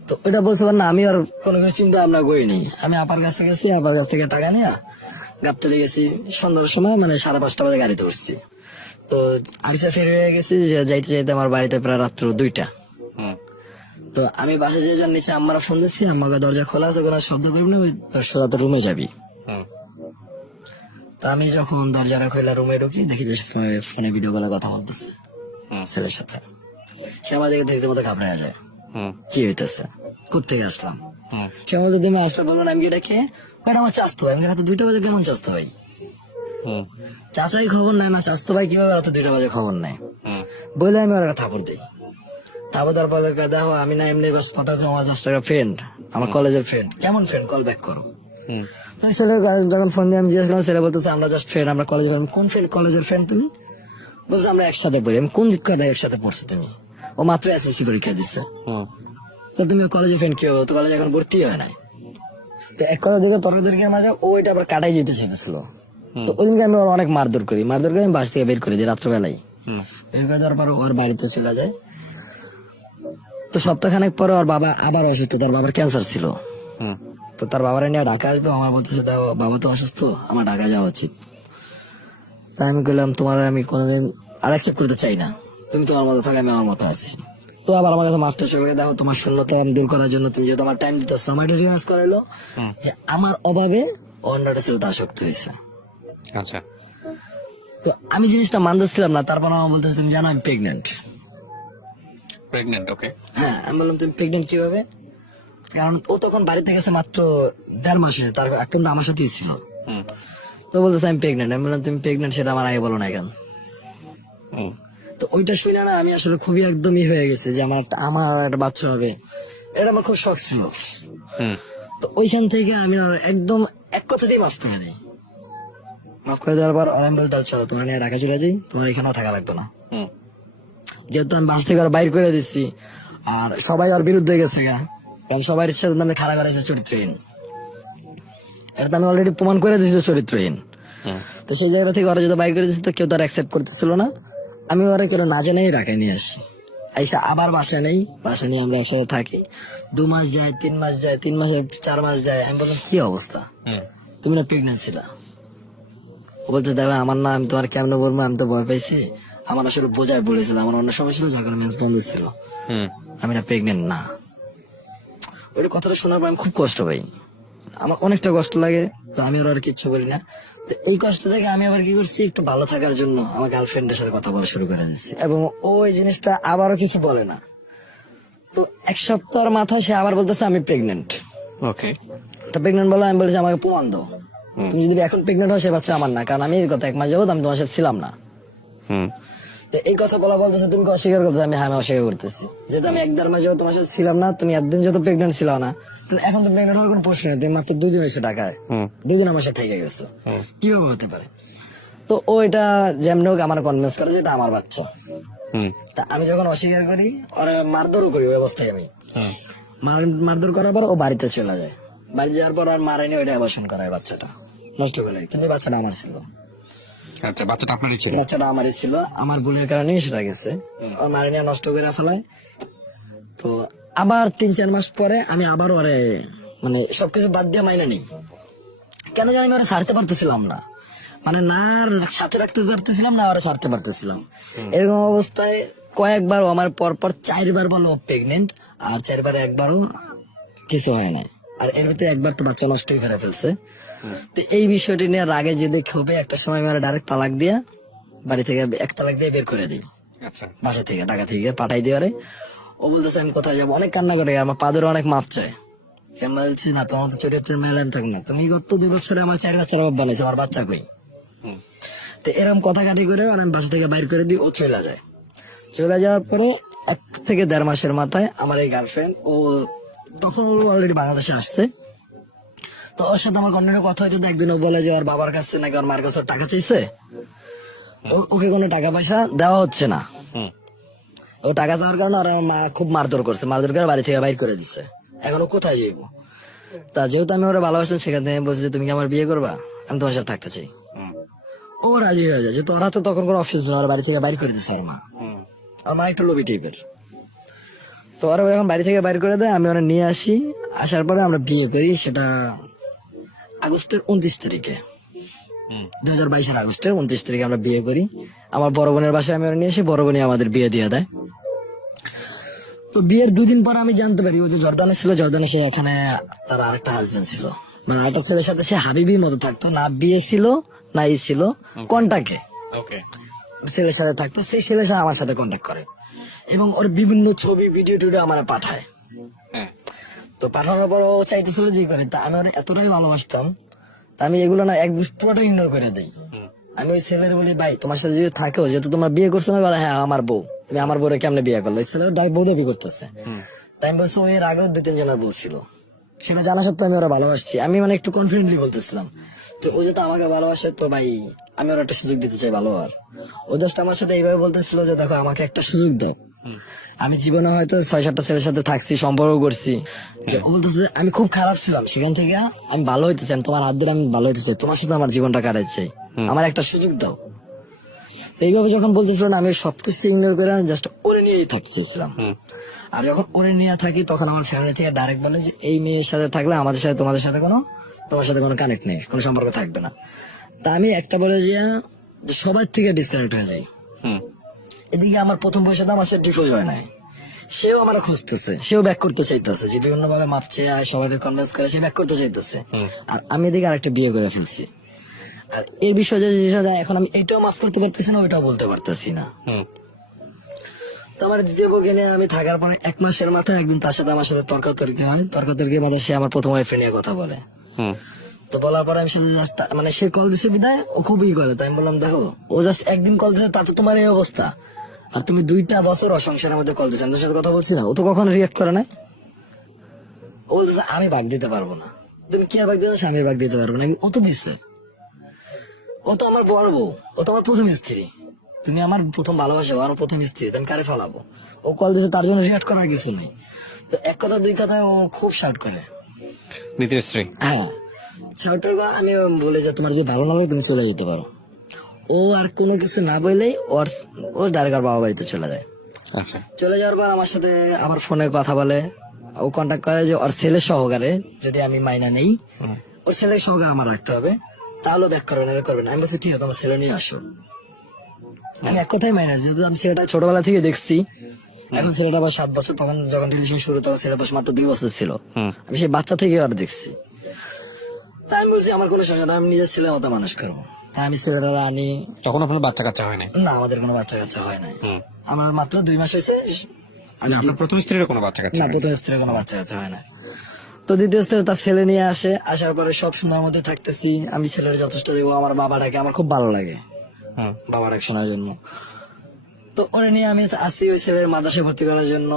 তো এটা বলছে না, আমি আর কোনো কিছু চিন্তা ভাবনা করিনি। আমি আপার কাছে গেছি, আপার কাছ থেকে টাকা নিয়ে গাবতলে গেছি সন্ধ্যার সময়, মানে 5:30 বাজে গাড়িতে উঠছি। তো আরিসা ফের হয়ে গেছি যে যাইতে যাইতে আমার বাড়িতে প্রায় রাত্র 2টা। তো আমি বাসে যে যার নিচে আম্মারা ফোন দিচ্ছি, আম্মাকে দরজা খোলা আছে, কোনো শব্দ করবি না, ওই সোজা তো রুমে যাবি। তো আমি যখন দরজাটা খোলা রুমে ঢুকি, দেখি যে ফোনে ভিডিও কলে কথা বলতেছে ছেলের সাথে। সে আমার দেখে দেখতে মতো ঘাবড়ে যায়, কি হইতেছে, কোথেকে আসলাম। সে আমার তুমি আসলে বললো না, আমি এটা খেয়ে আমার চাস্তো ভাই, আমি রাতে 2টা বাজে কেমন চাস্তো ভাই, চাচাই খবর নেয় না, চাস্তো ভাই কিভাবে রাতে 2টা বাজে খবর নেয়, বলে আমি ওর একটা থাপড় দিই। তারপর তারপরে দেখো আমি না এমনি বাস কথা হচ্ছে, আমার জাস্ট একটা ফ্রেন্ড, আমার কলেজের ফ্রেন্ড, কেমন ফ্রেন্ড, কল ব্যাক করো। ছেলে যখন ফোন দিয়ে আমি জিজ্ঞেস ছেলে বলতেছে আমরা জাস্ট ফ্রেন্ড, আমরা কলেজের ফ্রেন্ড। কোন ফ্রেন্ড, কলেজের ফ্রেন্ড তুমি? বলছে আমরা একসাথে পড়ি। আমি কোন কলেজে একসাথে পড়ছো তুমি? ও মাত্র এসএসসি পরীক্ষা দিচ্ছে। তো তুমি কলেজের ফ্রেন্ড কি হবে, তো কলেজে এখন ভর্তি হয় নাই। তো এক কথা দিকে তর্কের মাঝে ও এটা আবার কাটাই যেতে চেয়েছিল। তো ওই দিনকে আমি ওর অনেক মারধর করি, আমি বাস থেকে বের করে দিই রাত্রবেলায়। বের করে দেওয়ার পর ওর বাড়িতে চলে যায়। তো সপ্তাহখানেক পরে ওর বাবা আবার অসুস্থ, তার বাবার ক্যান্সার ছিল। তো তার বাবার নিয়ে ঢাকা আসবে, আমার বলতেছে বাবা তো অসুস্থ, আমার ঢাকা যাওয়া উচিত। তাই আমি বললাম তোমার আমি কোনোদিন আর অ্যাকসেপ্ট করতে চাই না, তুমি তোমার মতো থাকো, আমি আমার মতো আছি। তো আবার আমার কাছে মাস্টার চলে দেখো তোমার শূন্যতা দূর করার জন্য তুমি যে তোমার টাইম দিতে আমার এটা রিয়াজ করাইলো যে আমার অভাবে অন্যটা ছিল আসক্ত হয়েছে। আচ্ছা, তো আমি জিনিসটা মানতেছিলাম না, তারপর আমার বলতেছে তুমি জানো আমি প্রেগনেন্ট। ওকে। হ্যাঁ, আমি বললাম তুমি প্রেগনেন্ট কিভাবে, কারণ ও তখন বাড়িতে গেছে মাত্র 1.5 মাস হয়েছে, তার এখন তো আমার সাথেই ছিল। তো বলতেছে আমি প্রেগনেন্ট। আমি বললাম তুমি প্রেগনেন্ট সেটা আমার আগে বলো না কেন। তো ওইটা শুনে না আমি আসলে খুবই একদমই হয়ে গেছে যে আমার একটা বাচ্চা হবে, এটা আমার খুব শখ ছিল। তো ওইখান থেকে আমি না একদম এক কথা দিয়ে মাফ করে দিই। মাফ করে দেওয়ার পর আমি বলতে চলো তোমার নিয়ে ঢাকা চলে যাই, তোমার এখানেও থাকা লাগবে না। যেহেতু আমি বাস থেকে আর বাইর করে দিচ্ছি, আর সবাই আর বিরুদ্ধে গেছে গা, কারণ সবাই সাথে আমি খাড়া করেছে চরিত্রহীন, এটা তো আমি অলরেডি প্রমাণ করে দিয়েছি চরিত্রহীন। তো সেই জায়গা থেকে ওরা যদি বাইর করে দিচ্ছে, তো কেউ তার অ্যাকসেপ্ট করতেছিল না। আমি ওরা কেন না জেনেই ঢাকায় নিয়ে আসি, আইসা আবার বাসায় নেই, বাসা নিয়ে আমরা একসাথে থাকি। 2 মাস যায়, 3 মাস যায়, 3 মাসে 4 মাস যায়। আমি বললাম কি অবস্থা, তুমি না প্রেগনেন্ট ছিলা? ও বলতে দেখো আমার না, আমি তোমার কেমন বলবো, আমি তো ভয় পাইছি, আমার আসলে বোঝায় পড়েছিল, আমার অন্য সময় ছিল যার কারণে মেন্স বন্ধ ছিল, আমি না প্রেগনেন্ট না। ওই কথাটা শোনার পর আমি খুব কষ্ট পাই, আমার অনেকটা কষ্ট লাগে। তো আমি ওর আর কিচ্ছু বলি না। তো এই কষ্ট থেকে আমি আবার কি করছি, একটু ভালো থাকার জন্য আমার গার্লফ্রেন্ডের সাথে কথা বলা শুরু করে দিচ্ছি, এবং ওই জিনিসটা আবারও কিছু বলে না। তো 1 সপ্তাহের মাথায় সে আবার বলতেছে আমি প্রেগনেন্ট। ওকে, তো প্রেগনেন্ট বলো, আমি বলেছি আমাকে প্রমাণ দাও, তুমি যদি এখন প্রেগনেন্ট হও সে বাচ্চা আমার না, কারণ আমি গত 1 মাস যাবত আমি তোমার সাথে ছিলাম না। তো এই কথা বলতেছে তুমি অস্বীকার করছো, আমি হ্যাঁ আমি অস্বীকার করতেছি, যেহেতু আমি 1-1.5 মাস যাবত তোমার সাথে ছিলাম না, তুমি একদিন যত প্রেগনেন্ট ছিল না, এখন তো প্রেগনেন্ট হওয়ার কোনো প্রশ্ন নেই, তুমি মাত্র 2 দিন হয়েছে ঢাকায়, 2 দিন আমার সাথে থেকে গেছো, কিভাবে হতে পারে? তো ও এটা যেমন হোক আমার কনভিন্স করে যে এটা আমার বাচ্চা। তা আমি যখন অস্বীকার করি, ওরা মারধরও করি, ওই অবস্থায় আমি মারধর করার পর ও বাড়িতে চলে যায়। বাড়ি যাওয়ার পর আর মারেনি, ওইটা অ্যাবর্শন করায় বাচ্চাটা নষ্ট করে, কিন্তু বাচ্চাটা আমার ছিল। আচ্ছা, বাচ্চাটা আপনারই ছিল? বাচ্চাটা আমারই ছিল, আমার বোনের কারণেই সেটা গেছে, ওর মারে নিয়ে নষ্ট করে ফেলায়। তো আবার 3-4 মাস পরে আমি আবার ওরে মানে সবকিছু বাদ দিয়ে মাইনে নিই, কেন জানি আমি ওরা ছাড়তে পারতেছিলাম না, মানে না আর সাথে রাখতে পারতেছিলাম না, ওরা ছাড়তে পারতেছিলাম। এরকম অবস্থায় কয়েকবার আমার পরপর 4বার বলো প্রেগনেন্ট, আর 4বারে একবারও কিছু হয় না, আর এর ভিতরে একবার তো বাচ্চা নষ্টই করে ফেলছে। তো এই বিষয়টি নিয়ে রাগে যে ক্ষোভে একটা সময় আমি ডাইরেক্ট তালাক দিয়া বাড়ি থেকে 1 তালাক দিয়ে বের করে দিই, বাসা থেকে ঢাকা থেকে পাঠাই দিয়ে। ও বলতেছে আমি কোথায় যাবো, অনেক কান্না করে, আমার পাদের অনেক মাপ চায়। আমি বলছি না তোমার তো চরিত্রের মেলা আমি থাকবো না, তুমি গত 2 বছরে আমার 4 বাচ্চার অভাব বানাইছো, আমার বাচ্চা কই? তো এরকম কথা কাটি করে আমি বাসা থেকে বাইর করে দিই, ও চলে যায়। চলে যাওয়ার পরে 1 থেকে 1.5 মাসের মাথায় আমার এই গার্লফ্রেন্ড, ও তখন অলরেডি বাংলাদেশে আসছে। তো ওর সাথে আমার কন্টিনিউ কথা হয়েছে, একদিন ও বলে যে ওর বাবার কাছে নাকি ওর মায়ের কাছে টাকা চাইছে, ওকে কোনো টাকা পয়সা দেওয়া হচ্ছে না। ও টাকা চাওয়ার কারণে আর আমার মা খুব মারধর করছে, মারধর করে বাড়ি থেকে বাইর করে দিচ্ছে। এখনো কোথায় যাইবো? তা যেহেতু আমি ওরা ভালোবাসতাম, সেখান থেকে বলছে যে তুমি কি আমার বিয়ে করবা, আমি তোমার সাথে থাকতে চাই। ও রাজি হয়ে যায়, যে তোরা তো তখন কোনো অফিস নেই, ওরা বাড়ি থেকে বাইর করে দিচ্ছে। আর মা, আমার মা একটু লোভী টাইপের। তো ওরা যখন বাড়ি থেকে বাইর করে দেয়, আমি ওরা নিয়ে আসি। আসার পরে আমরা বিয়ে করি, সেটা আগস্টের 29 তারিখে, 2022 আগস্টের 29 তারিখে আমরা বিয়ে করি। আমার বড় বোনের বাসায় আমি ওরা নিয়ে এসে, বড় বোনই আমাদের বিয়ে দিয়ে দেয়। তো বিয়ের 2 দিন পর আমি জানতে পারি ও যে জর্দানে ছিল, জর্দানে সে এখানে তার আরেকটা হাজবেন্ড ছিল, মানে আরেকটা ছেলের সাথে সে হাবিবির মতো থাকতো, না বিয়ে ছিল না ই ছিল, কন্টাক্টে ছেলের সাথে থাকতো। সেই ছেলের সাথে আমার সাথে কন্ট্যাক্ট করে এবং ওর বিভিন্ন ছবি ভিডিও টিডিও আমার পাঠায়। তো পাঠানোর পর ও চাইতেছিল যে করে, তা আমি ওর এতটাই ভালোবাসতাম, তা আমি এগুলো না পুরোটা ইগনোর করে দিই। আমি ওই ছেলের বলি, ভাই তোমার সাথে যদি থাকো, যেহেতু তোমার বিয়ে করছো না, বলে হ্যাঁ আমার বউ, তুমি আমার বউরে কেমনে বিয়ে করলো? ছেলের বউ দাবি করতেছে। তাই আমি বলছি, ওই এর আগেও 2-3 জনের বউ ছিল, সেটা জানা সত্ত্বেও আমি ওরা ভালোবাসছি। আমি মানে একটু কনফিডেন্টলি বলতেছিলাম যে ও যেহেতু আমাকে ভালোবাসে, তো ভাই আমি ওর একটা সুযোগ দিতে চাই ভালো। আর ও জাস্ট আমার সাথে এইভাবে বলতেছিল যে দেখো আমাকে একটা সুযোগ দাও, আমি জীবনে হয়তো 6-7টা ছেলের সাথে থাকছি, সম্পর্ক করছি। যে ও বলতেছে আমি খুব খারাপ ছিলাম, সেখান থেকে আমি ভালো হইতে চাই, তোমার হাত ধরে আমি ভালো হইতে চাই, তোমার সাথে আমার জীবনটা কাটাইছে, আমার একটা সুযোগ দাও। তো এইভাবে যখন বলতেছিল না, আমি সবকিছু ইগনোর করে জাস্ট ওরে নিয়েই থাকতে চেয়েছিলাম। আর যখন ওরে নিয়ে থাকি, তখন আমার ফ্যামিলি থেকে ডাইরেক্ট বলে যে এই মেয়ের সাথে থাকলে আমাদের সাথে তোমাদের সাথে তোমার সাথে কোনো কানেক্ট নেই, কোনো সম্পর্ক থাকবে না। তা আমি একটা বলে যে সবার থেকে ডিসকানেক্ট হয়ে যাই। এদিকে আমার প্রথম বয়সে আমার সাথে ডিভোর্স হয় নাই, সেও আমার খুঁজতেছে, সেও ব্যাক করতে চাইতেছে, যে বিভিন্ন ভাবে মাপছে আর সবাই কনভিন্স করে সে ব্যাক করতে চাইতেছে। আর আমি এদিকে আরেকটা বিয়ে করে ফেলছি। আর এই বিষয়ে যেটা এখন আমি এটাও মাফ করতে পারতেছি না, ওইটাও বলতে পারতেছি না। তো আমার দ্বিতীয় বউকে নিয়ে আমি থাকার পরে 1 মাসের মাথায় একদিন তার সাথে আমার সাথে তর্কাতর্কি হয়। তর্কাতর্কির মাথায় সে আমার প্রথম ওয়াইফ নিয়ে কথা বলে। তো বলার পরে আমি সাথে জাস্ট মানে সে কল দিছে বিদায়, ও খুবই করে। তাই আমি বললাম দেখো, ও জাস্ট একদিন কল দিছে, তাতে তোমার এই অবস্থা, আর তুমি 2টা বছর অসংসারের মধ্যে কল দিচ্ছ, আমি তোর সাথে কথা বলছি না। ও তো কখনো রিয়াক্ট করে না। ও বলতেছে আমি ভাগ দিতে পারবো না। তুমি কি আর ভাগ দিতে? স্বামীর ভাগ দিতে পারবো না। ও তো দিচ্ছে, ও তো আমার বড় বউ, ও তো আমার প্রথম স্ত্রী, তুমি আমার প্রথম ভালোবাসা, আমার প্রথম স্ত্রী, আমি কারে ফেলাবো? ও কল দিচ্ছে, তার জন্য রিয়াক্ট করার কিছু নেই। তো এক কথা 2 কথায় ও খুব শার্ট করে। দ্বিতীয় স্ত্রী? হ্যাঁ, শার্টের পর আমি বলে যে তোমার যদি ভালো না লাগে তুমি চলে যেতে পারো। ও আর কোনো কিছু না বলেই ও ডাইরেক্ট আর বাবা বাড়িতে চলে যায়। আচ্ছা। চলে যাওয়ার পর আমার সাথে আবার ফোনে কথা বলে, ও কন্ট্যাক্ট করে যে ওর ছেলের সহকারে যদি আমি মাইনা নেই, ওর ছেলের সহকারে আমার রাখতে হবে, তাহলে ব্যাক করবে না, করবে না। আমি বলছি ঠিক আছে, তোমার ছেলে নিয়ে আসো। আমি এক কথাই মাইনা, যেহেতু আমি ছেলেটা ছোটবেলা থেকে দেখছি, এখন ছেলেটা আবার 7 বছর, তখন যখন রিলেশন শুরু তখন ছেলেটা বয়স মাত্র 2 বছর ছিল। আমি সেই বাচ্চা থেকে আর দেখছি। তাই আমি বলছি আমার কোনো সমস্যা না, আমি নিজের ছেলের মতো মানুষ করবো। তাই আমি ছেলেটা আনি। তখন আপনার বাচ্চা কাচ্চা হয় না? না, আমাদের কোনো বাচ্চা কাচ্চা হয় নাই। আমার মাত্র 2 মাস হয়েছে। আপনার প্রথম স্ত্রীর কোনো বাচ্চা কাচ্চা? না, প্রথম স্ত্রীর কোনো বাচ্চা কাচ্চা হয় না। তো দ্বিতীয় স্ত্রী তার ছেলে নিয়ে আসে, আসার পরে সব সুন্দর মধ্যে থাকতেছি। আমি ছেলের যথেষ্ট দেবো, আমার বাবাটাকে আমার খুব ভালো লাগে, বাবা ডাক শোনার জন্য। তো ওরে নিয়ে আমি আসি ওই ছেলের মাদ্রাসায় ভর্তি করার জন্য।